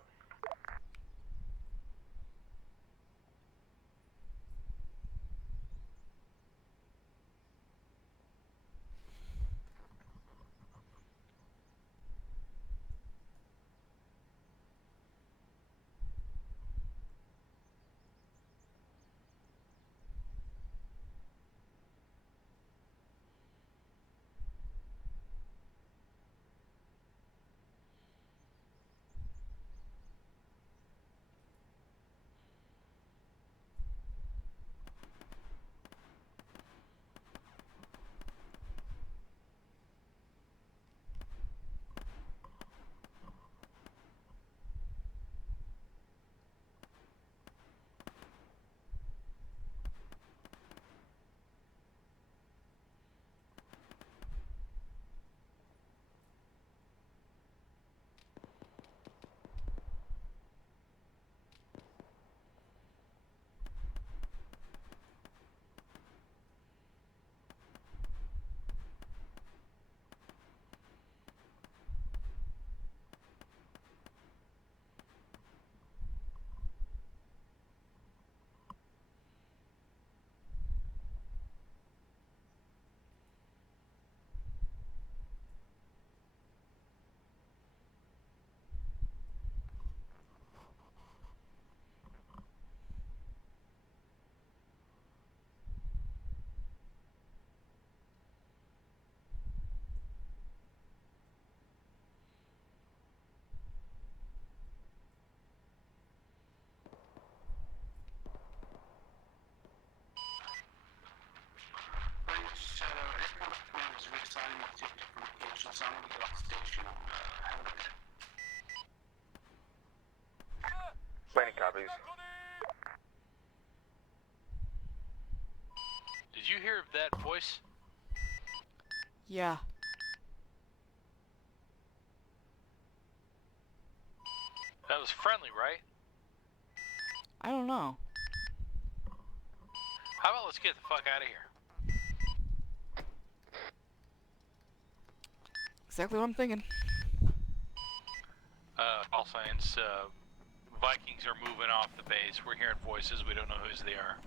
Lightning copies. Did you hear that voice? Yeah. That was friendly, right? I don't know. How about let's get the fuck out of here? Exactly what I'm thinking. Call signs, Vikings are moving off the base. We're hearing voices, we don't know whose they are.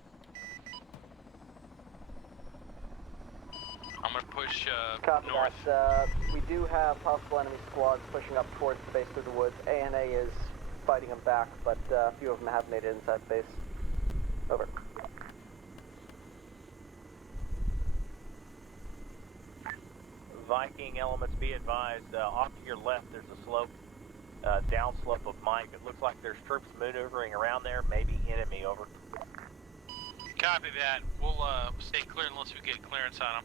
I'm gonna push, Copy north. that. We do have possible enemy squads pushing up towards the base through the woods. ANA is fighting them back, but a few of them have made it inside the base. Over. Viking elements, be advised, off to your left there's a slope, downslope of Mike. It looks like there's troops maneuvering around there, maybe enemy, over. Copy that. We'll stay clear unless we get clearance on them.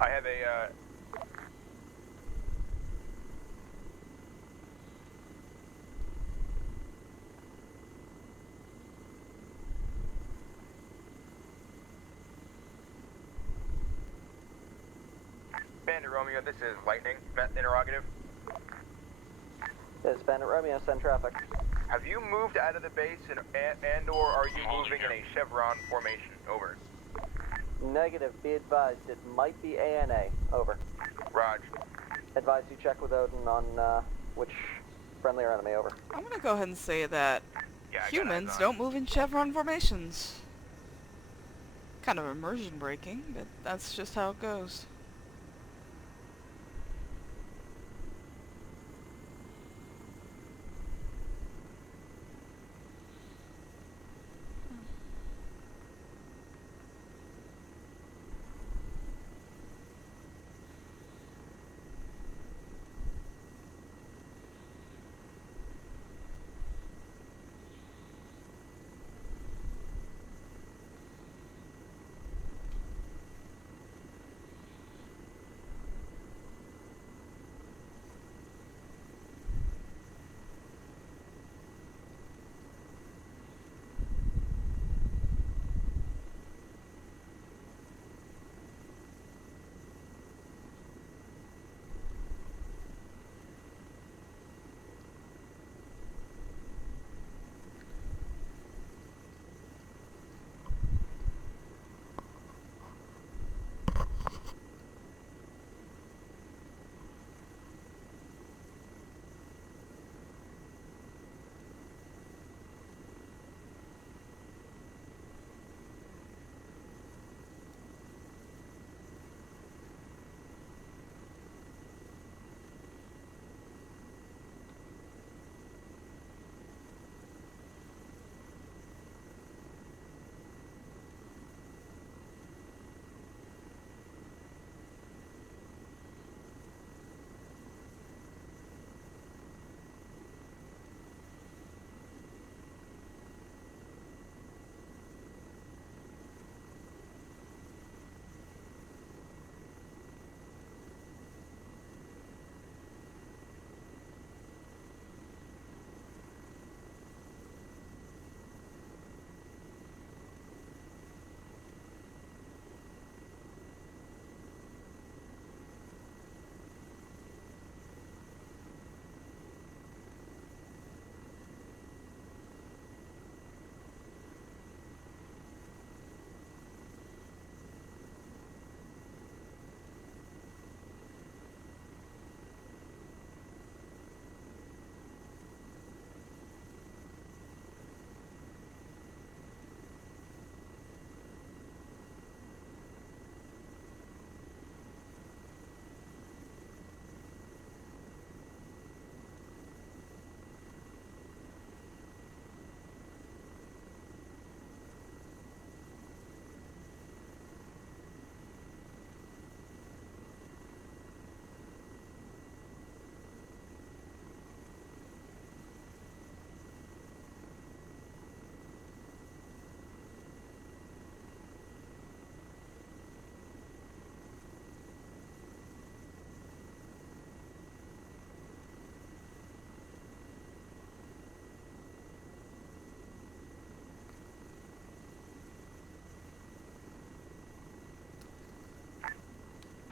I have a, Bandit Romeo, this is Lightning. Interrogative. This is Bandit Romeo, send traffic. Have you moved out of the base and or are you moving in a chevron formation? Over. Negative, be advised, it might be ANA. Over. Raj. Advise you check with Odin on which friendly or enemy. Over. I'm gonna go ahead and say that Yeah, humans don't move in chevron formations. Kind of immersion breaking, but that's just how it goes.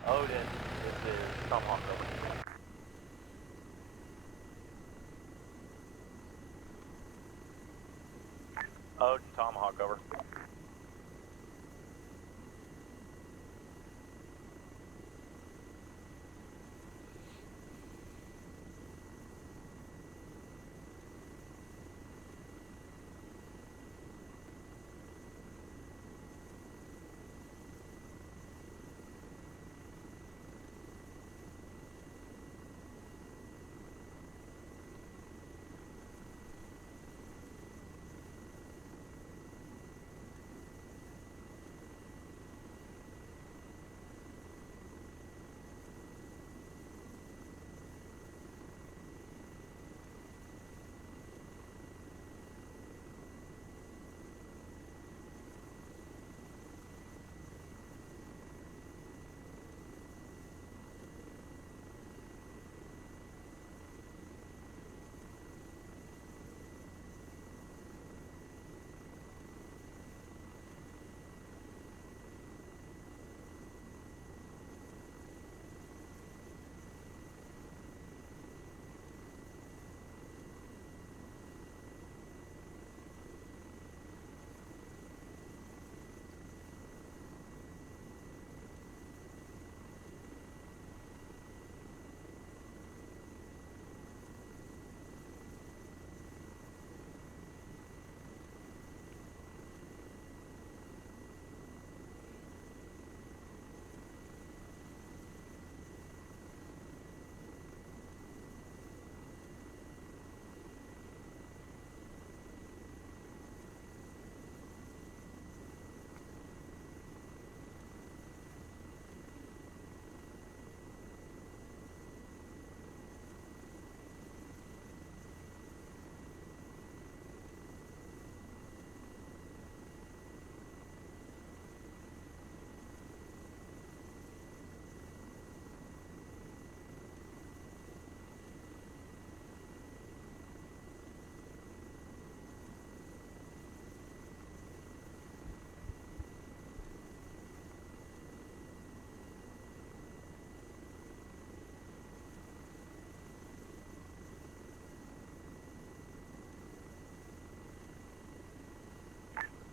Odin, this is Tomahawk over. Odin, Tomahawk over.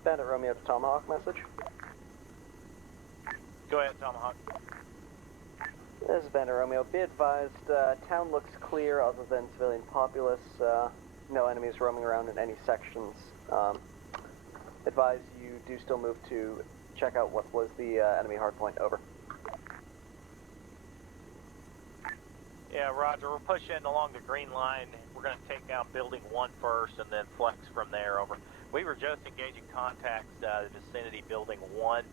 Bandit Romeo to Tomahawk message. Go ahead, Tomahawk. This is Bandit Romeo. Be advised, town looks clear other than civilian populace. No enemies roaming around in any sections. Advise you do still move to check out what was the enemy hardpoint. Over. Yeah, Roger. We're pushing along the green line. We're going to take down building 1 first and then flex from there. Over. We were just engaging contacts the vicinity building 1,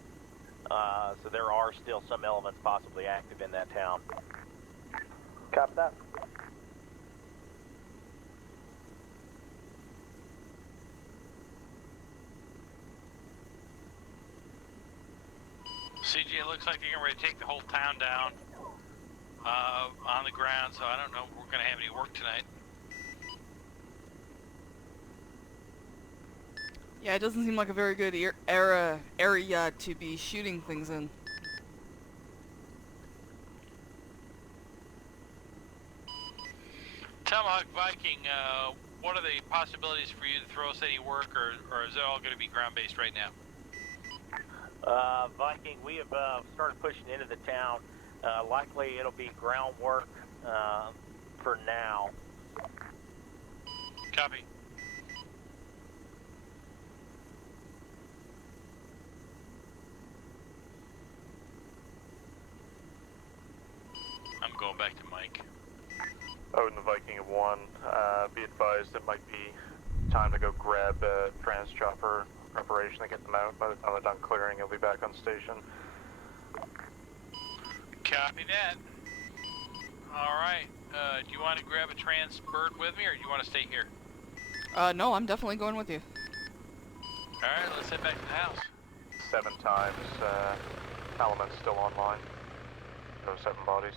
so there are still some elements possibly active in that town. Copy that. CG, it looks like you're ready to take the whole town down on the ground, so I don't know if we're going to have any work tonight. Yeah, it doesn't seem like a very good area to be shooting things in. Tomahawk Viking, what are the possibilities for you to throw us any work, or is it all going to be ground-based right now? Viking, we have started pushing into the town. Likely it'll be groundwork for now. Copy. I'm going back to Mike. Odin the Viking of 1, be advised it might be time to go grab a trans chopper preparation to get them out. By the time they're done clearing, you'll be back on station. Copy that. Alright, do you want to grab a trans bird with me, or do you want to stay here? No, I'm definitely going with you. Alright, let's head back to the house. 7 times, Element's still online. Those 7 bodies.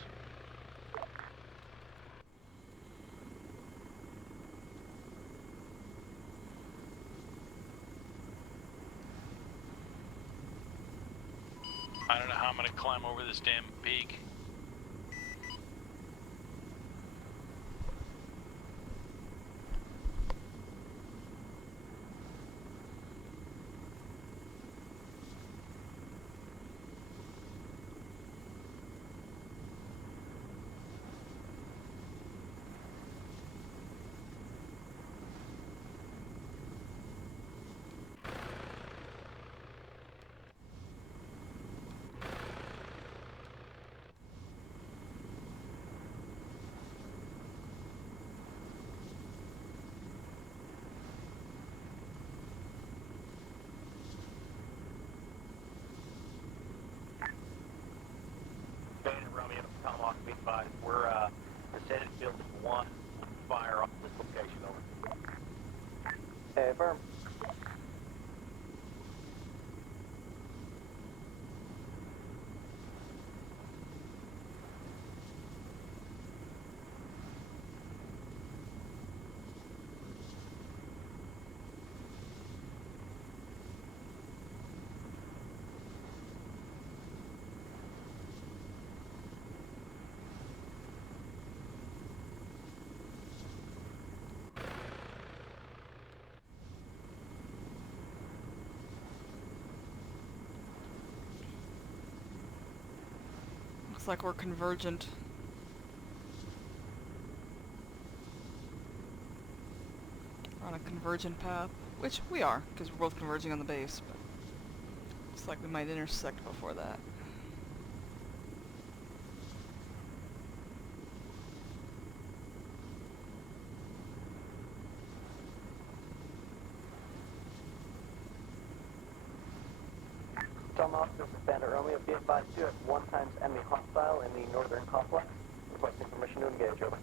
I don't know how I'm gonna climb over this damn peak. Bandit Romeo, Tomahawk, be advised. We're descended field 1, fire off this location, over. Hey, firm. Looks like we're convergent. We're on a convergent path, which we are, because we're both converging on the base, but looks like we might intersect before that. Tomahawk, this is Bandit Romeo. Be advised, you have 1 times enemy hostile in the northern complex. Requesting permission to engage, over.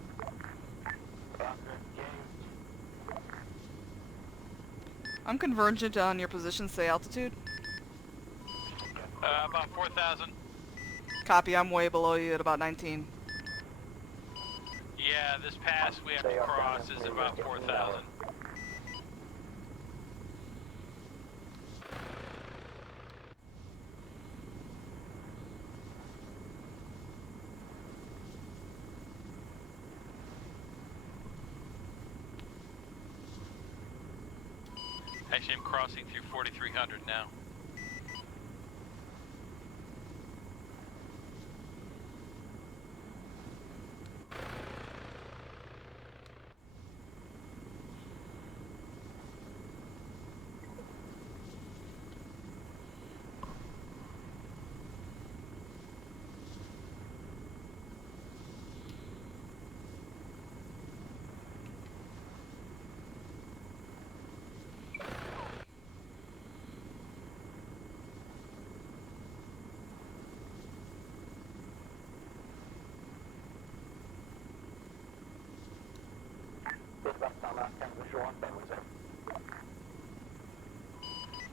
I'm convergent on your position, say altitude. About 4,000. Copy, I'm way below you at about 19. Yeah, this pass we have to cross is about 4,000. Actually, I'm crossing through 4,300 now.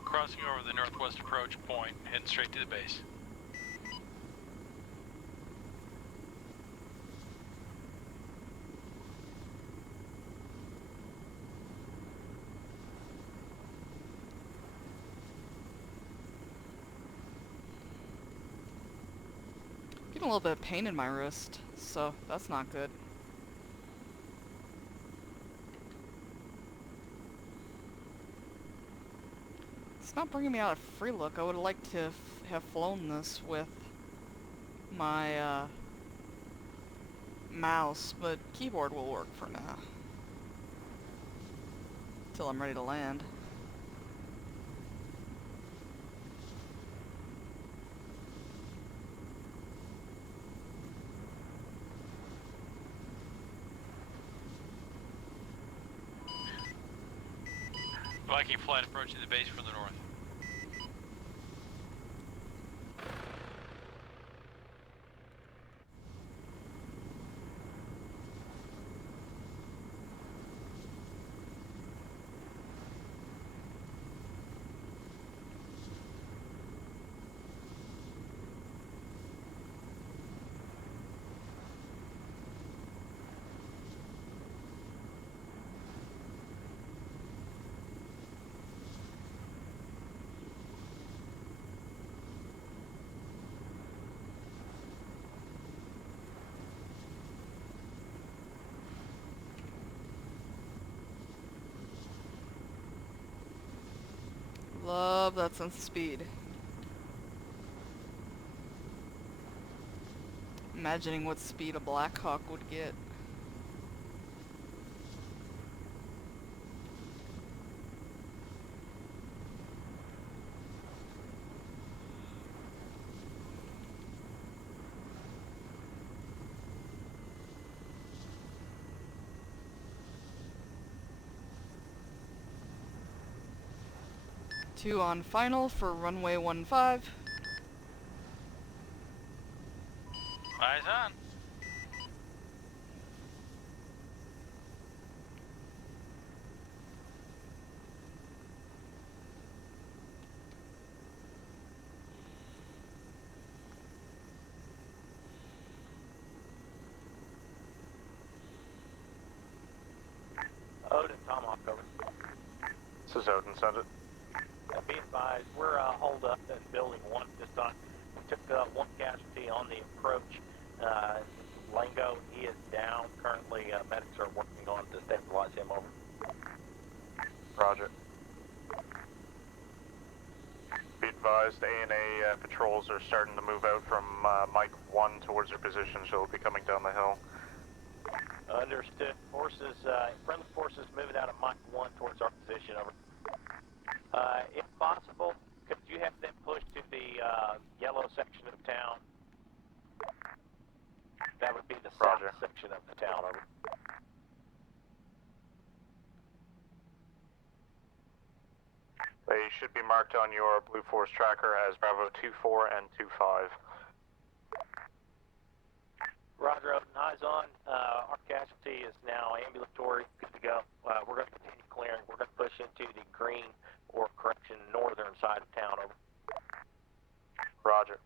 Crossing over the northwest approach point, heading straight to the base. Getting a little bit of pain in my wrist, so that's not good. It's not bringing me out a free look. I would have liked to have flown this with my mouse, but keyboard will work for now. Till I'm ready to land. Viking flight approaching the base from the north. love that sense of speed. Imagining what speed a Black Hawk would get. Two on final for runway 15. Eyes on. Odin, Tomahawk, over. This is Odin, send it. Be advised, we're holed up in building 1 this time. We took 1 casualty on the approach. Lango, he is down. Currently, medics are working on to stabilize him, over. Roger. Be advised, A&A patrols are starting to move out from Mike 1 towards their position, so they'll be coming down the hill. Understood. Forces, friendly forces moving out of Mike 1 towards our position, over. If possible, could you have them pushed to the yellow section of town? That would be the south section of the town, over. They should be marked on your Blue Force tracker as Bravo 24 and 25. Roger, Odin, eyes on. Our casualty is now ambulatory, good to go. We're going to continue clearing. We're going to push into the green, or correction, northern side of town, over. Roger.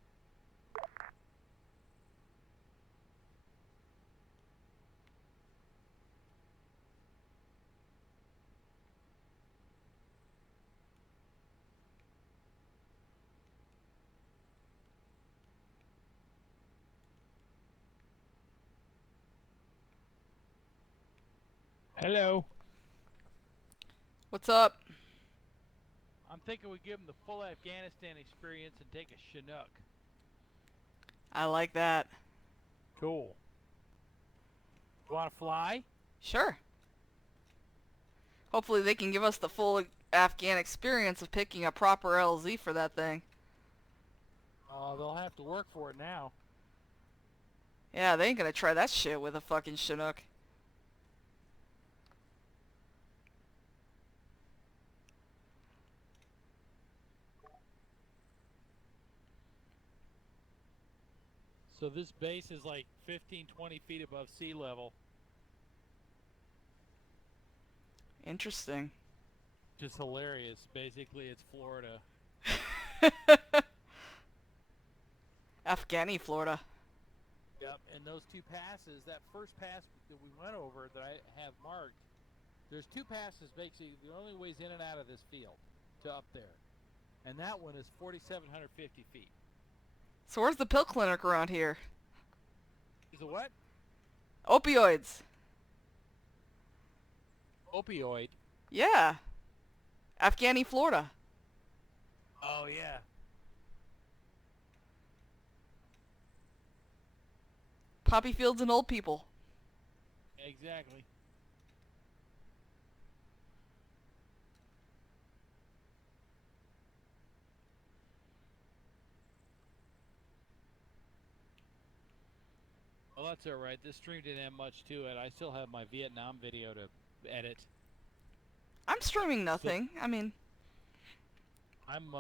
Hello. What's up? I'm thinking we give them the full Afghanistan experience and take a Chinook. I like that. Cool. You want to fly? Sure. Hopefully they can give us the full Afghan experience of picking a proper LZ for that thing. Oh, they'll have to work for it now. Yeah, they ain't gonna try that shit with a fucking Chinook. So this base is like 15, 20 feet above sea level. Interesting. Just hilarious. Basically, it's Florida. Afghani, Florida. Yep, and those 2 passes, that first pass that we went over that I have marked, there's 2 passes basically the only ways in and out of this field to up there. And that one is 4,750 feet. So where's the pill clinic around here? Is it what? Opioids. Opioid? Yeah. Afghani, Florida. Oh, yeah. Poppy fields and old people. Exactly. Well, that's alright. This stream didn't have much to it. I still have my Vietnam video to edit. I'm streaming nothing. I mean... I'm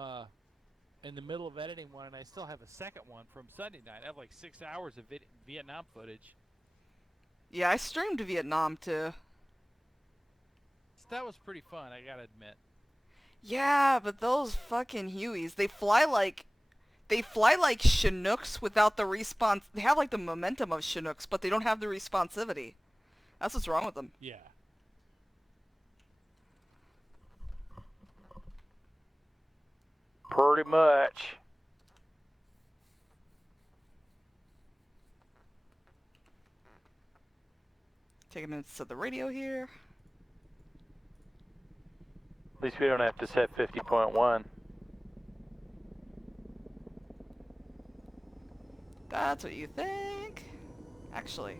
in the middle of editing one, and I still have a second one from Sunday night. I have like 6 hours of Vietnam footage. Yeah, I streamed Vietnam too. So that was pretty fun, I gotta admit. Yeah, but those fucking Hueys, they fly like Chinooks without the response. They have like the momentum of Chinooks, but they don't have the responsivity. That's what's wrong with them. Yeah. Pretty much. Take a minute to set the radio here. At least we don't have to set 50.1. That's what you think? Actually.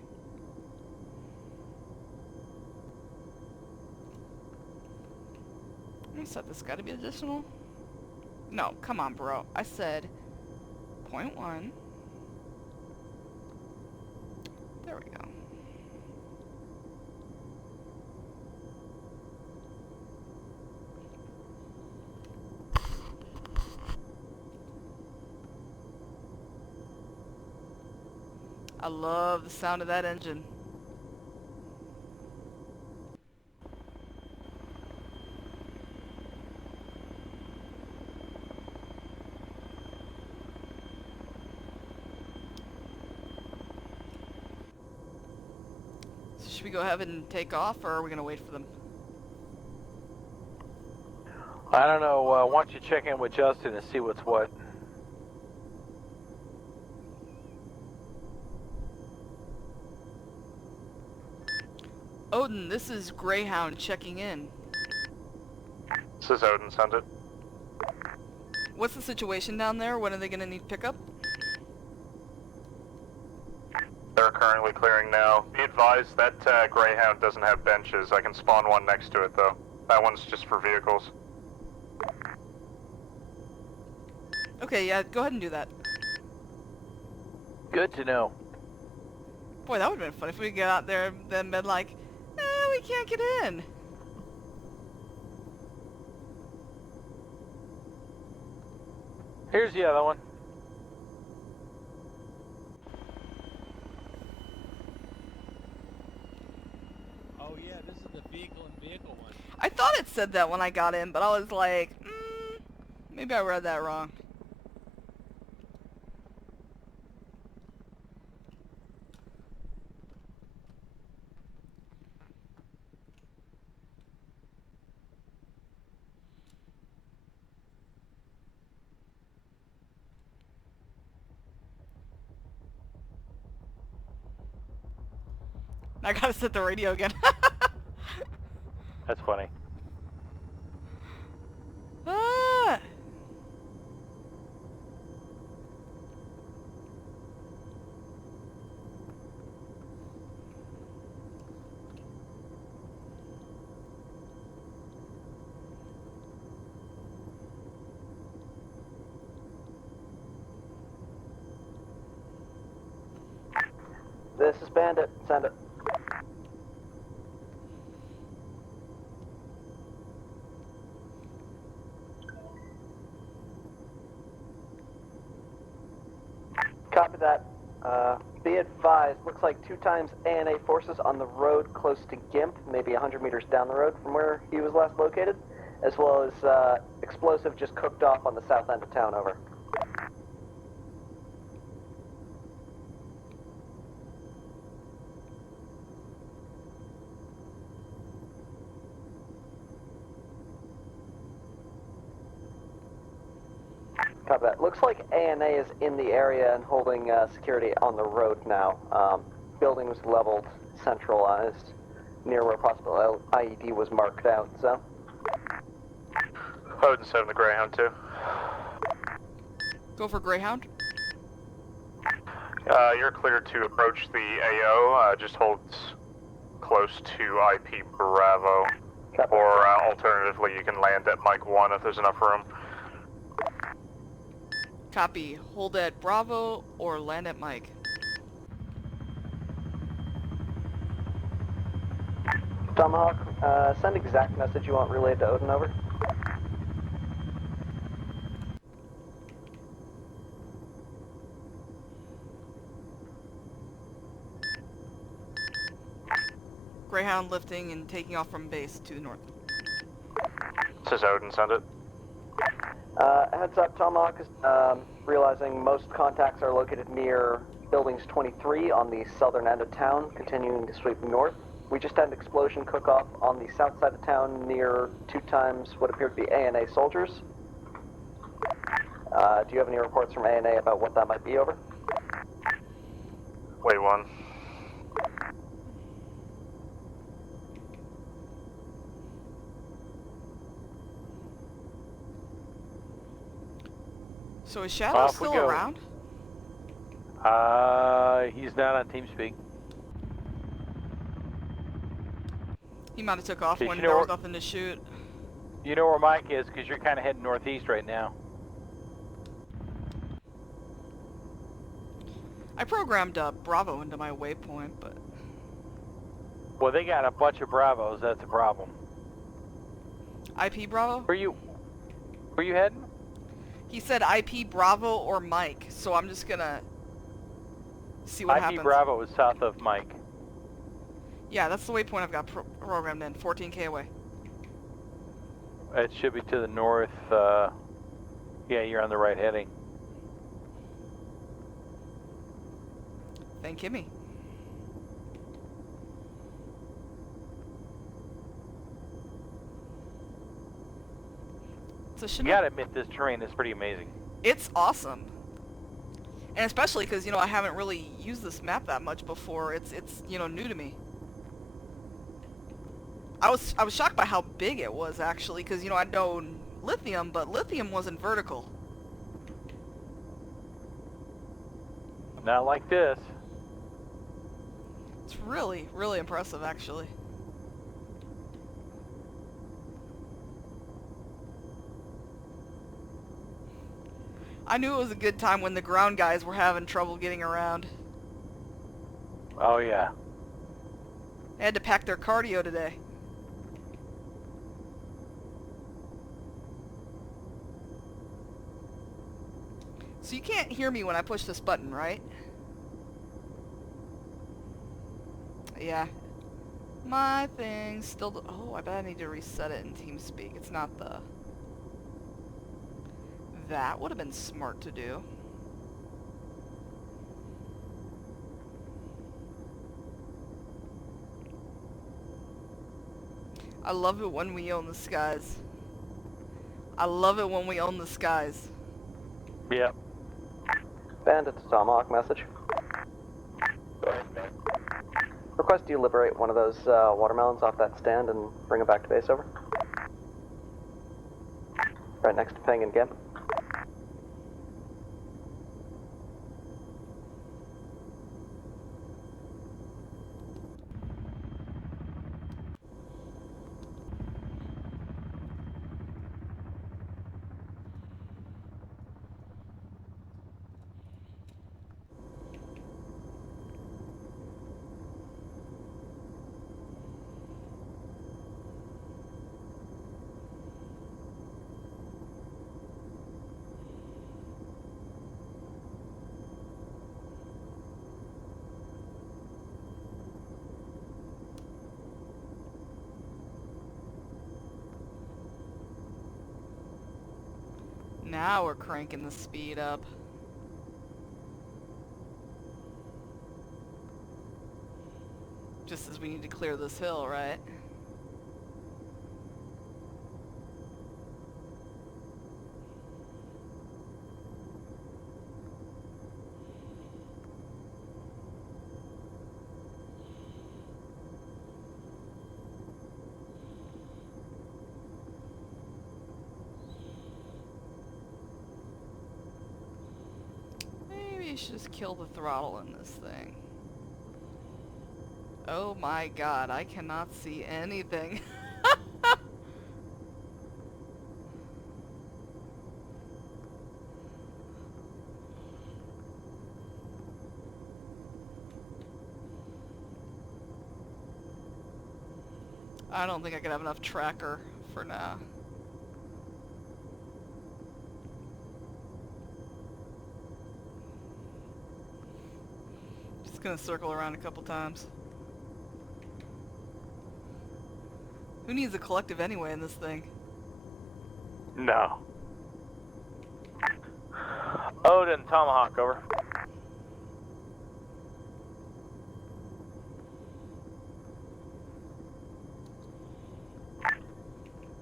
I said this got to be additional. No, come on, bro. I said 0.1. There we go. I love the sound of that engine. So should we go ahead and take off, or are we going to wait for them? I don't know. Why don't you check in with Justin and see what's what? Odin, this is Greyhound checking in. This is Odin, send it. What's the situation down there? When are they going to need pickup? They're currently clearing now. Be advised that Greyhound doesn't have benches. I can spawn one next to it though. That one's just for vehicles. Okay, yeah, go ahead and do that. Good to know. Boy, that would have been fun if we got out there and then been like, we can't get in. Here's the other one. Oh yeah, this is the vehicle one. I thought it said that when I got in, but I was like, maybe I read that wrong. I gotta set the radio again. That's funny. Ah! This is Bandit. Send it. Copy that. Be advised, looks like 2 times ANA forces on the road close to Gimp, maybe 100 meters down the road from where he was last located, as well as explosive just cooked off on the south end of town, over. Copy that. Looks like ANA is in the area and holding security on the road now. Building was leveled, centralized, near where possible IED was marked out, so. Odin 7, the Greyhound 2. Go for Greyhound. You're cleared to approach the AO. Just hold close to IP Bravo. Copy. Or alternatively, you can land at Mike 1 if there's enough room. Copy. Hold at Bravo or land at Mike. Tomahawk, send exact message you want relayed to Odin, over. Greyhound lifting and taking off from base to the north. This is Odin, send it. Heads up, Tomahawk is realizing most contacts are located near buildings 23 on the southern end of town, continuing to sweep north. We just had an explosion cook-off on the south side of town near 2 times what appeared to be ANA soldiers. Do you have any reports from ANA about what that might be, over? Wait 1. So is Shadow still around? He's not on TeamSpeak. He might have took off Did when you know there was where- nothing to shoot. You know where Mike is, because you're kind of heading northeast right now. I programmed Bravo into my waypoint, but... Well, they got a bunch of Bravos, that's a problem. IP Bravo? Where you heading? He said IP Bravo or Mike, so I'm just gonna see what happens. IP Bravo is south of Mike. Yeah, that's the waypoint I've got programmed in, 14k away. It should be to the north. Yeah, you're on the right heading. Thank Kimmy. It's a You Chinook. gotta admit, this terrain is pretty amazing. It's awesome. And especially because, you know, I haven't really used this map that much before. It's you know, new to me. I was shocked by how big it was, actually, because, you know, I'd known lithium, but lithium wasn't vertical. Not like this. It's really, really impressive, actually. I knew it was a good time when the ground guys were having trouble getting around. Oh yeah. They had to pack their cardio today. So you can't hear me when I push this button, right? Yeah. My thing's still... Oh, I bet I need to reset it in TeamSpeak. It's not the... That would have been smart to do. I love it when we own the skies. I love it when we own the skies. Yep. Bandit to Tomahawk message. Go ahead, man. Request you liberate one of those watermelons off that stand and bring it back to base, over. Right next to Ping and Gim. Now we're cranking the speed up. Just as we need to clear this hill, right? Maybe you should just kill the throttle in this thing. Oh my god, I cannot see anything. I don't think I could have enough tracker for now. Just gonna circle around a couple times. Who needs a collective anyway in this thing? No. Odin, Tomahawk, over.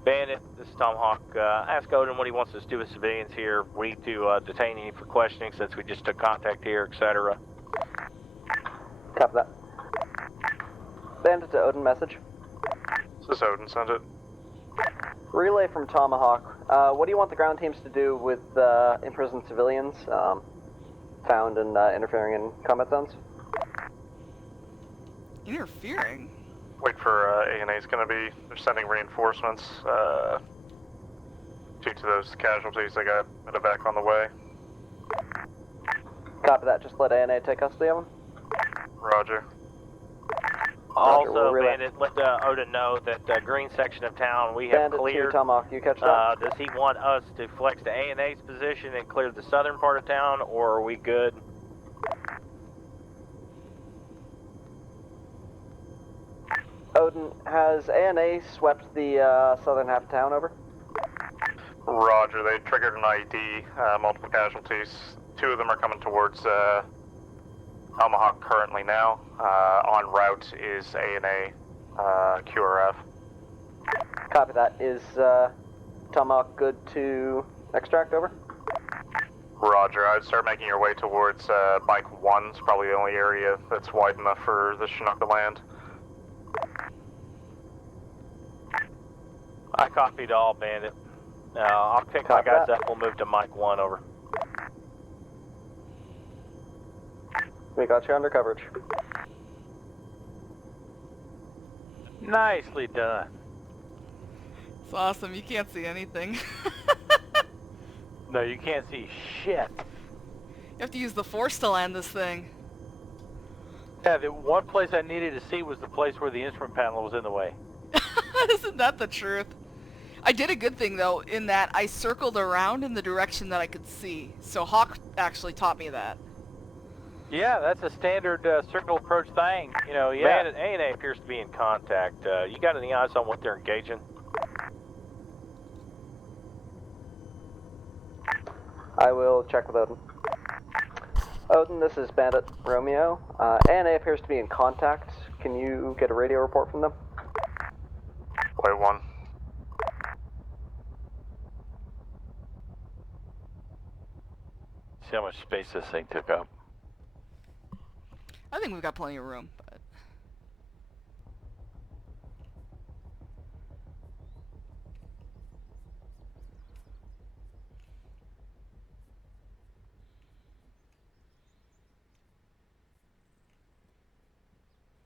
Bandit, this is Tomahawk. Ask Odin what he wants us to do with civilians here. We need to detain you for questioning since we just took contact here, etc. Copy that. Bandit to Odin message. This is Odin, send it. Relay from Tomahawk. What do you want the ground teams to do with imprisoned civilians? found in interfering in combat zones. Interfering? Wait for A&A's gonna be, they're sending reinforcements due to those casualties. They got back on the way. Copy that, just let ANA take custody of them. Roger. Also, we'll Bandit, let Odin know that green section of town we have Bandit cleared. 2, Tomahawk, you catch that? Does he want us to flex to A&A's position and clear the southern part of town, or are we good? Odin, has ANA swept the southern half of town over? Roger, they triggered an ID, multiple casualties. 2 of them are coming towards Tomahawk currently now. En route is A&A QRF. Copy that. Is Tomahawk good to extract over? Roger, I'd start making your way towards Bike 1. It's probably the only area that's wide enough for the Chinook to land. I copied all, Bandit. I'll pick my guys up. We'll move to Mike 1, over. We got you under coverage. Nicely done. It's awesome. You can't see anything. No, you can't see shit. You have to use the force to land this thing. Yeah, the one place I needed to see was the place where the instrument panel was in the way. Isn't that the truth? I did a good thing, though, in that I circled around in the direction that I could see. So Hawk actually taught me that. Yeah, that's a standard circle approach thing. You know, yeah, A&A appears to be in contact. You got any eyes on what they're engaging? I will check with Odin. Odin, this is Bandit Romeo. ANA appears to be in contact. Can you get a radio report from them? Wait 1. See how much space this thing took up. I think we've got plenty of room, but...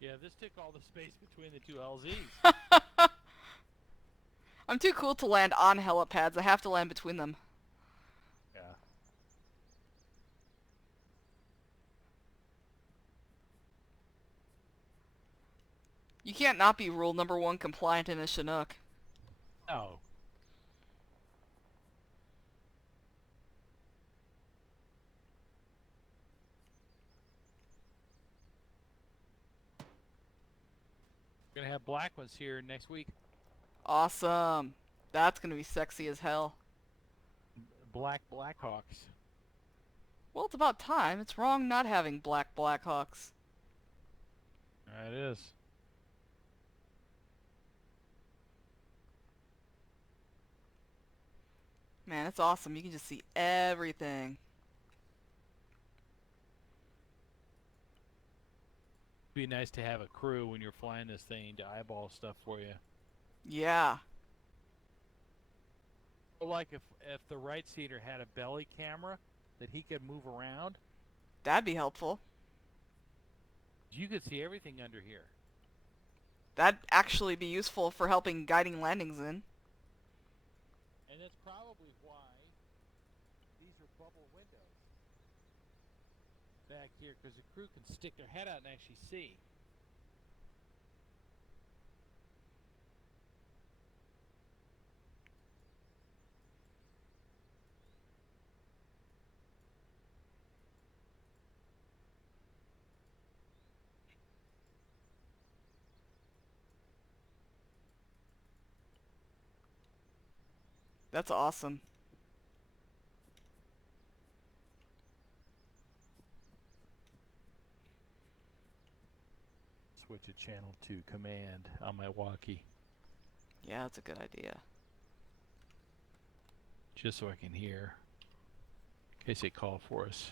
Yeah, this took all the space between the two LZs. I'm too cool to land on helipads. I have to land between them. Yeah. You can't not be rule number 1 compliant in a Chinook. No. We're gonna have black ones here next week. Awesome. That's gonna be sexy as hell. Black Blackhawks. Well, it's about time. It's wrong not having black Blackhawks. It is. Man, it's awesome. You can just see everything. Be nice to have a crew when you're flying this thing to eyeball stuff for you. Yeah. Well, like if the right seater had a belly camera that he could move around. That'd be helpful. You could see everything under here. That'd actually be useful for helping guiding landings in. And that's probably why these are bubble windows back here, because the crew can stick their head out and actually see. That's awesome. Switch a channel to command on my walkie. Yeah, that's a good idea. Just so I can hear. In case they call for us.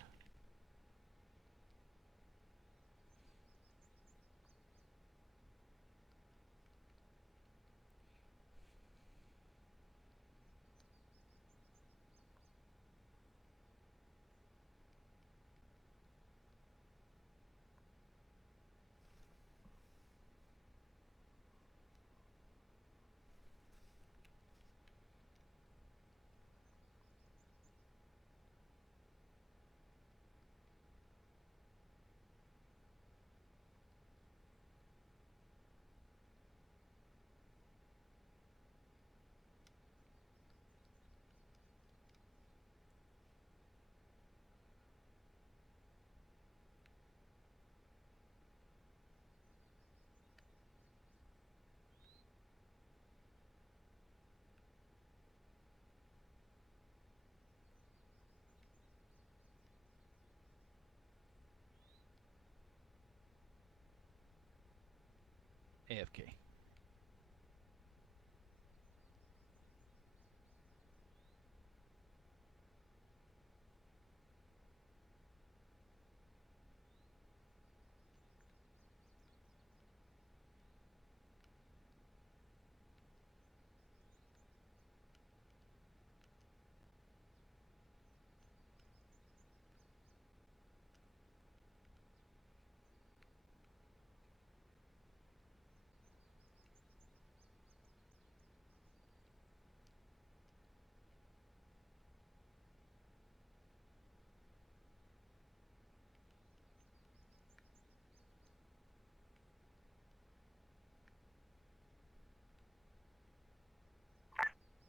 AFK.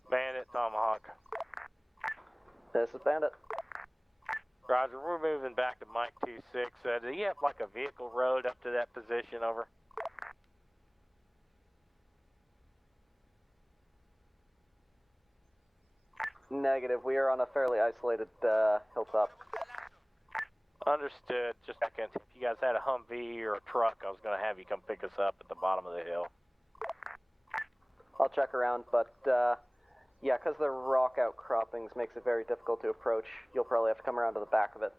Bandit, Tomahawk. This is Bandit. Roger, we're moving back to Mike 2-6. Do you have like a vehicle road up to that position, over? Negative. We are on a fairly isolated hilltop. Understood. Just a second. If you guys had a Humvee or a truck, I was going to have you come pick us up at the bottom of the hill. I'll check around, but yeah, because the rock outcroppings makes it very difficult to approach. You'll probably have to come around to the back of it.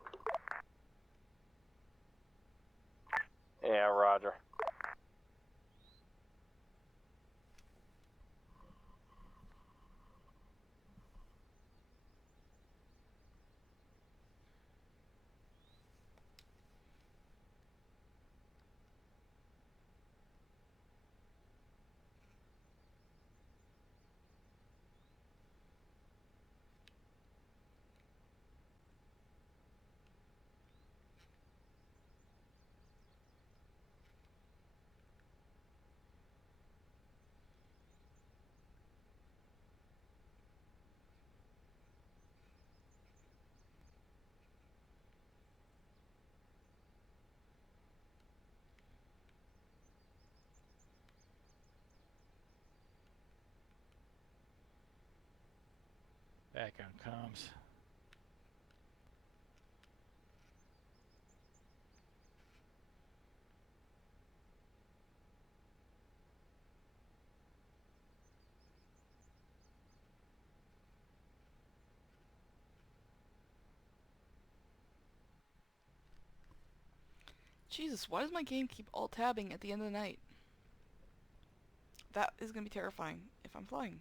Yeah, roger. Back on comms. Jesus, why does my game keep alt-tabbing at the end of the night? That is going to be terrifying if I'm flying.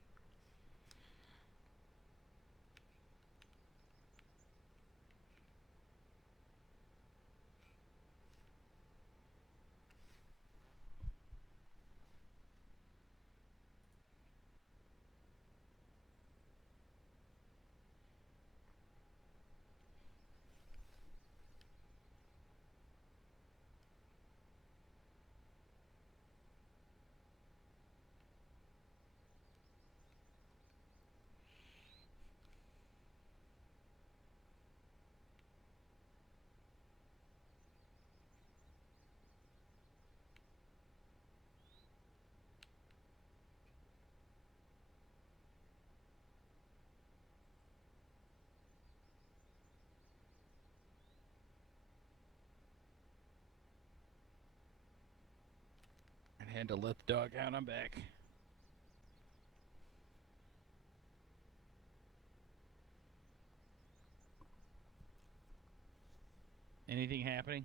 I had to let the dog out. I'm back. Anything happening?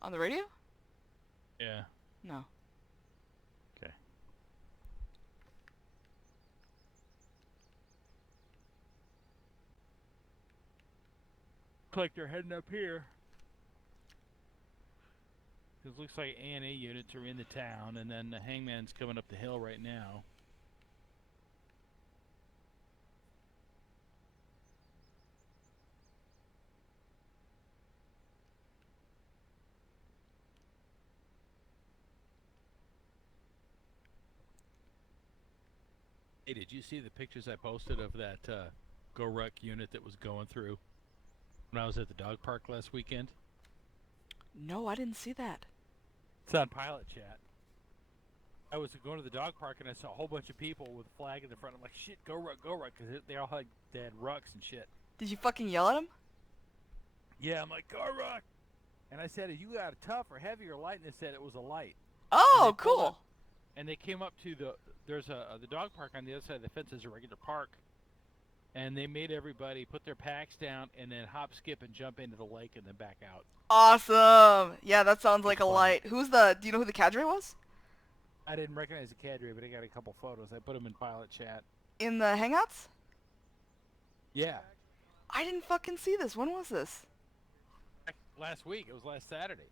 On the radio? Yeah. No. Okay. Looks like they're heading up here. It looks like A&A units are in the town, and then the Hangman's coming up the hill right now. Hey, did you see the pictures I posted of that GoRuck unit that was going through when I was at the dog park last weekend? No, I didn't see that. It's on Pilot Chat. I was going to the dog park and I saw a whole bunch of people with a flag in the front. I'm like, shit, GoRuck, because they all had rucks and shit. Did you fucking yell at him? Yeah, I'm like, GoRuck! And I said, you got a tough or heavy or light? And they said it was a light. Oh, pulled cool. up, and they came up to there's the dog park on the other side of the fence is a regular park, and they made everybody put their packs down and then hop, skip, and jump into the lake and then back out. Awesome. Yeah, that sounds like a fun. light. Do you know who the cadre was? I didn't recognize the cadre, but I got a couple photos. I put them in pilot chat. In the Hangouts? Yeah. I didn't fucking see this. When was this? Last week. It was last Saturday.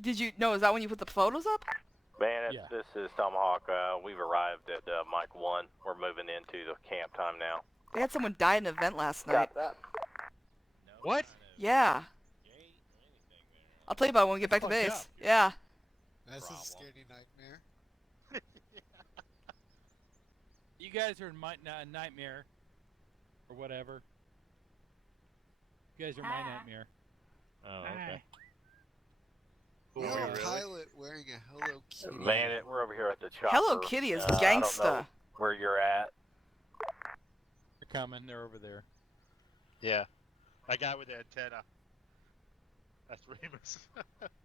Did you... No, is that when you put the photos up? Man, this is Tomahawk. We've arrived at Mike 1. We're moving into the camp time now. They had someone die in an event last night. Got that. What? Yeah. I'll tell you about it when we get back to base. Up. Yeah. That's a scary nightmare. You guys are in my nightmare. Or whatever. You guys are my nightmare. Oh, okay. We have a pilot wearing a Hello Kitty. Man, we're over here at the chopper. Hello Kitty is I don't gangsta. know where you're at. They're coming. They're over there. Yeah. That guy with the antenna. That's Remus.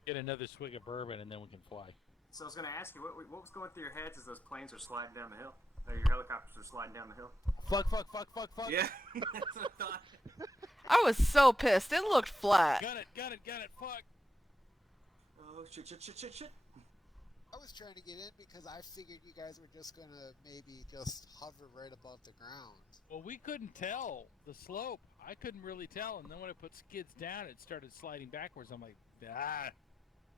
Get another swig of bourbon and then we can fly. So I was going to ask you, what was going through your heads as those planes are sliding down the hill? Or your helicopters are sliding down the hill? Fuck, fuck, fuck, fuck, fuck. Yeah, that's what I thought. I was so pissed. It looked flat. Gun it, fuck. Oh, shit. I was trying to get in because I figured you guys were just gonna maybe just hover right above the ground. Well, we couldn't tell the slope. I couldn't really tell, and then when I put skids down, it started sliding backwards. I'm like, ah.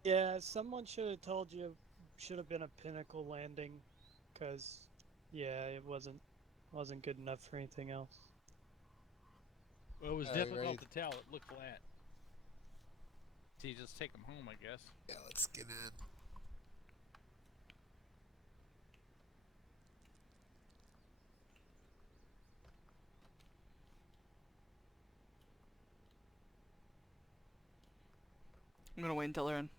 Yeah, someone should have told you. Should have been a pinnacle landing, because yeah, it wasn't good enough for anything else. Well, it was difficult to tell. It looked flat. So you just take them home, I guess. Yeah, let's get in. I'm gonna wait until they're in.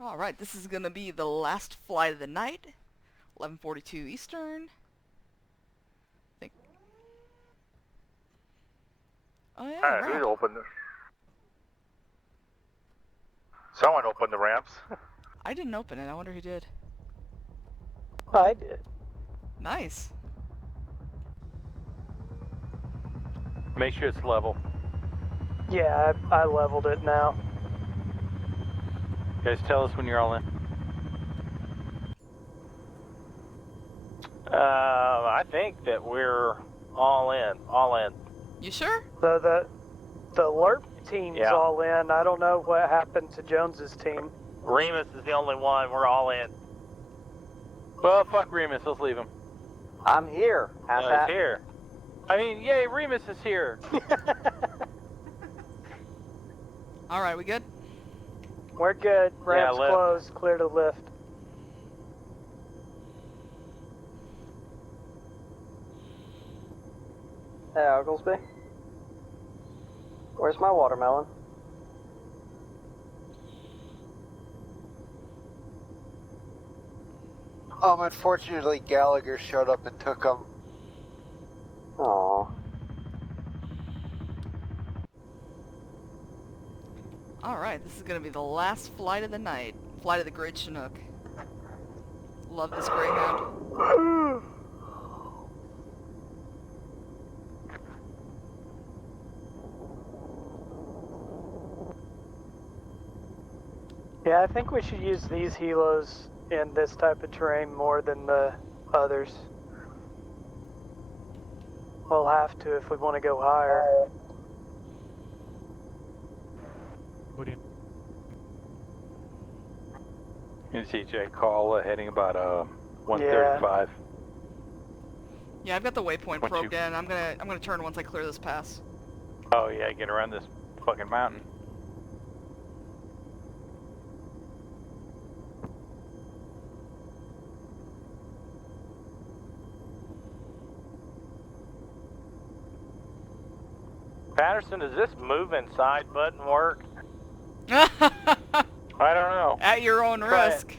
Alright, this is gonna be the last flight of the night. 11:42 Eastern. Oh yeah, Alright, right. who's opened this? Someone opened the ramps. I didn't open it. I wonder who did. I did. Nice. Make sure it's level. Yeah, I leveled it now. Guys, tell us when you're all in. I think that we're all in. All in. You sure? So the LERP team's all in. I don't know what happened to Jones's team. Remus is the only one. We're all in. Well, fuck Remus. Let's leave him. I'm here. He's here. I mean, yay, Remus is here. Alright, we good? We're good. Ramps lift. closed. Clear to lift. Hey, Oglesby. Where's my watermelon? Unfortunately, Gallagher showed up and took him. Aww. Alright, this is gonna be the last flight of the night. Flight of the Great Chinook. Love this Greyhound. Yeah, I think we should use these helos in this type of terrain more than the others. We'll have to if we want to go higher. What do you... CJ, call heading about 135. Yeah, I've got the waypoint Once probed in. I'm gonna turn once I clear this pass. Oh yeah, get around this fucking mountain. Patterson, does this move inside button work? I don't know. At your own Try it. risk.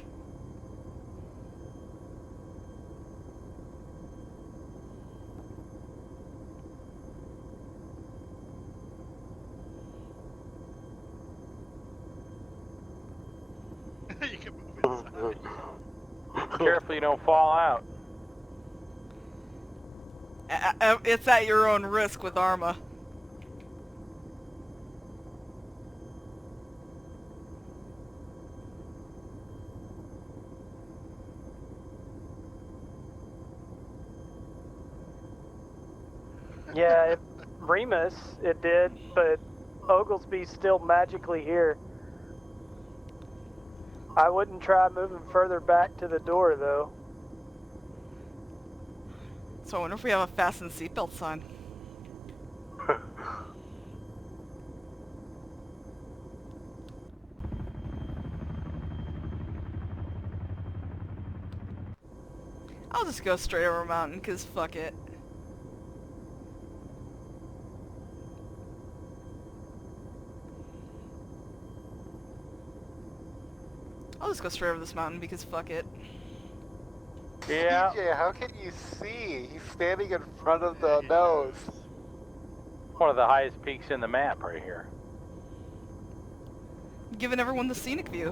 careful you don't fall out. It's at your own risk with ArmA. Yeah, Remus, it did, but Oglesby's still magically here. I wouldn't try moving further back to the door, though. So I wonder if we have a fasten seatbelt sign. I'll just go straight over a mountain, because fuck it. I'll just go straight over this mountain, because fuck it. Yeah. TJ, how can you see? He's standing in front of the nose. One of the highest peaks in the map right here. Giving everyone the scenic view.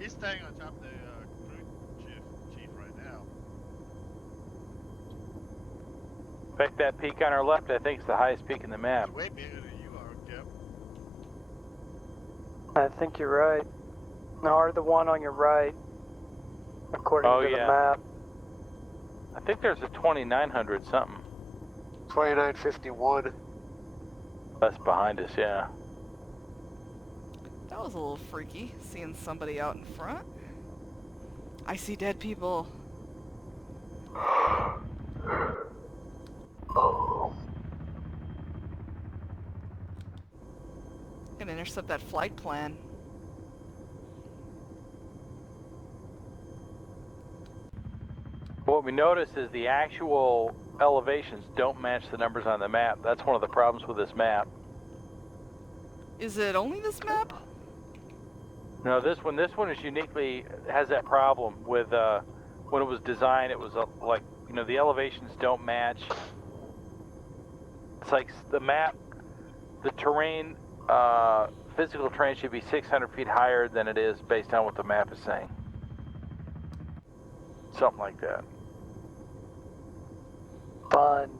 He's staying on top of the crew chief right now. In fact, that peak on our left, I think, is the highest peak in the map. He's way bigger than you are, Cap. I think you're right. Or the one on your right, according to the map. I think there's a 2900 something. 2951. That's behind us, yeah. That was a little freaky, seeing somebody out in front. I see dead people. Gonna intercept that flight plan. What we notice is the actual elevations don't match the numbers on the map. That's one of the problems with this map. Is it only this map? No, this one is uniquely has that problem with when it was designed. It was like, you know, the elevations don't match. It's like the map, the terrain, physical terrain should be 600 feet higher than it is based on what the map is saying. Something like that. Fun.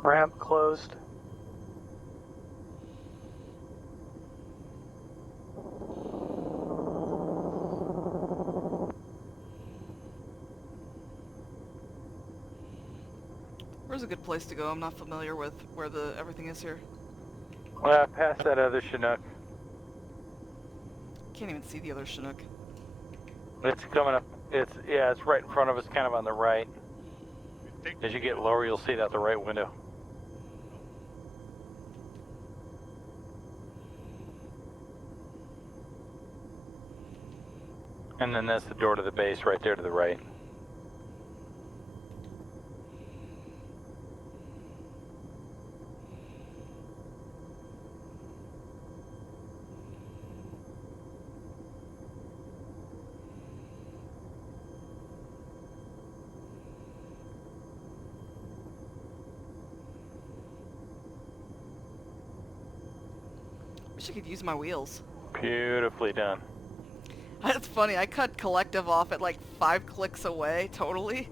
Ramp closed. Where's a good place to go? I'm not familiar with where everything is here. Past that other Chinook. Can't even see the other Chinook. It's coming up. It's right in front of us, kind of on the right. As you get lower, you'll see it out the right window. And then that's the door to the base right there to the right. Wish I could use my wheels. Beautifully done. That's funny. I cut collective off at like 5 clicks away, totally.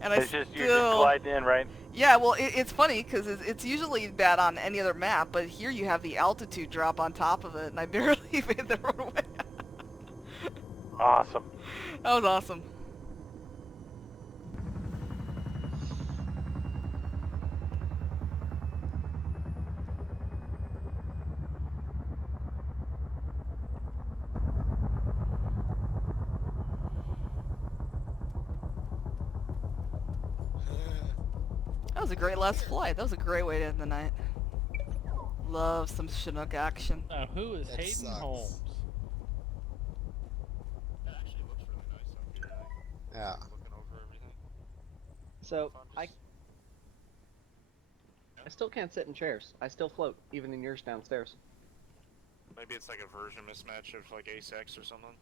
And You're just gliding in, right? Yeah, well, it's funny because it's usually bad on any other map, but here you have the altitude drop on top of it, and I barely made the roadway. Awesome. That was awesome. That was a great last flight. That was a great way to end the night. Love some Chinook action. Now, who is That Hayden sucks. Holmes? It actually looks really nice up here. Yeah. Looking over everything. So I still can't sit in chairs. I still float, even in yours downstairs. Maybe it's like a version mismatch of like Ace-X or something.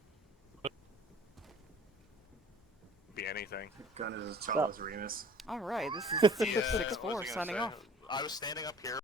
Be anything. Gun is as tall as Remus. All right, this is Yeah, 6-4 what was I gonna signing say? off. I was standing up here.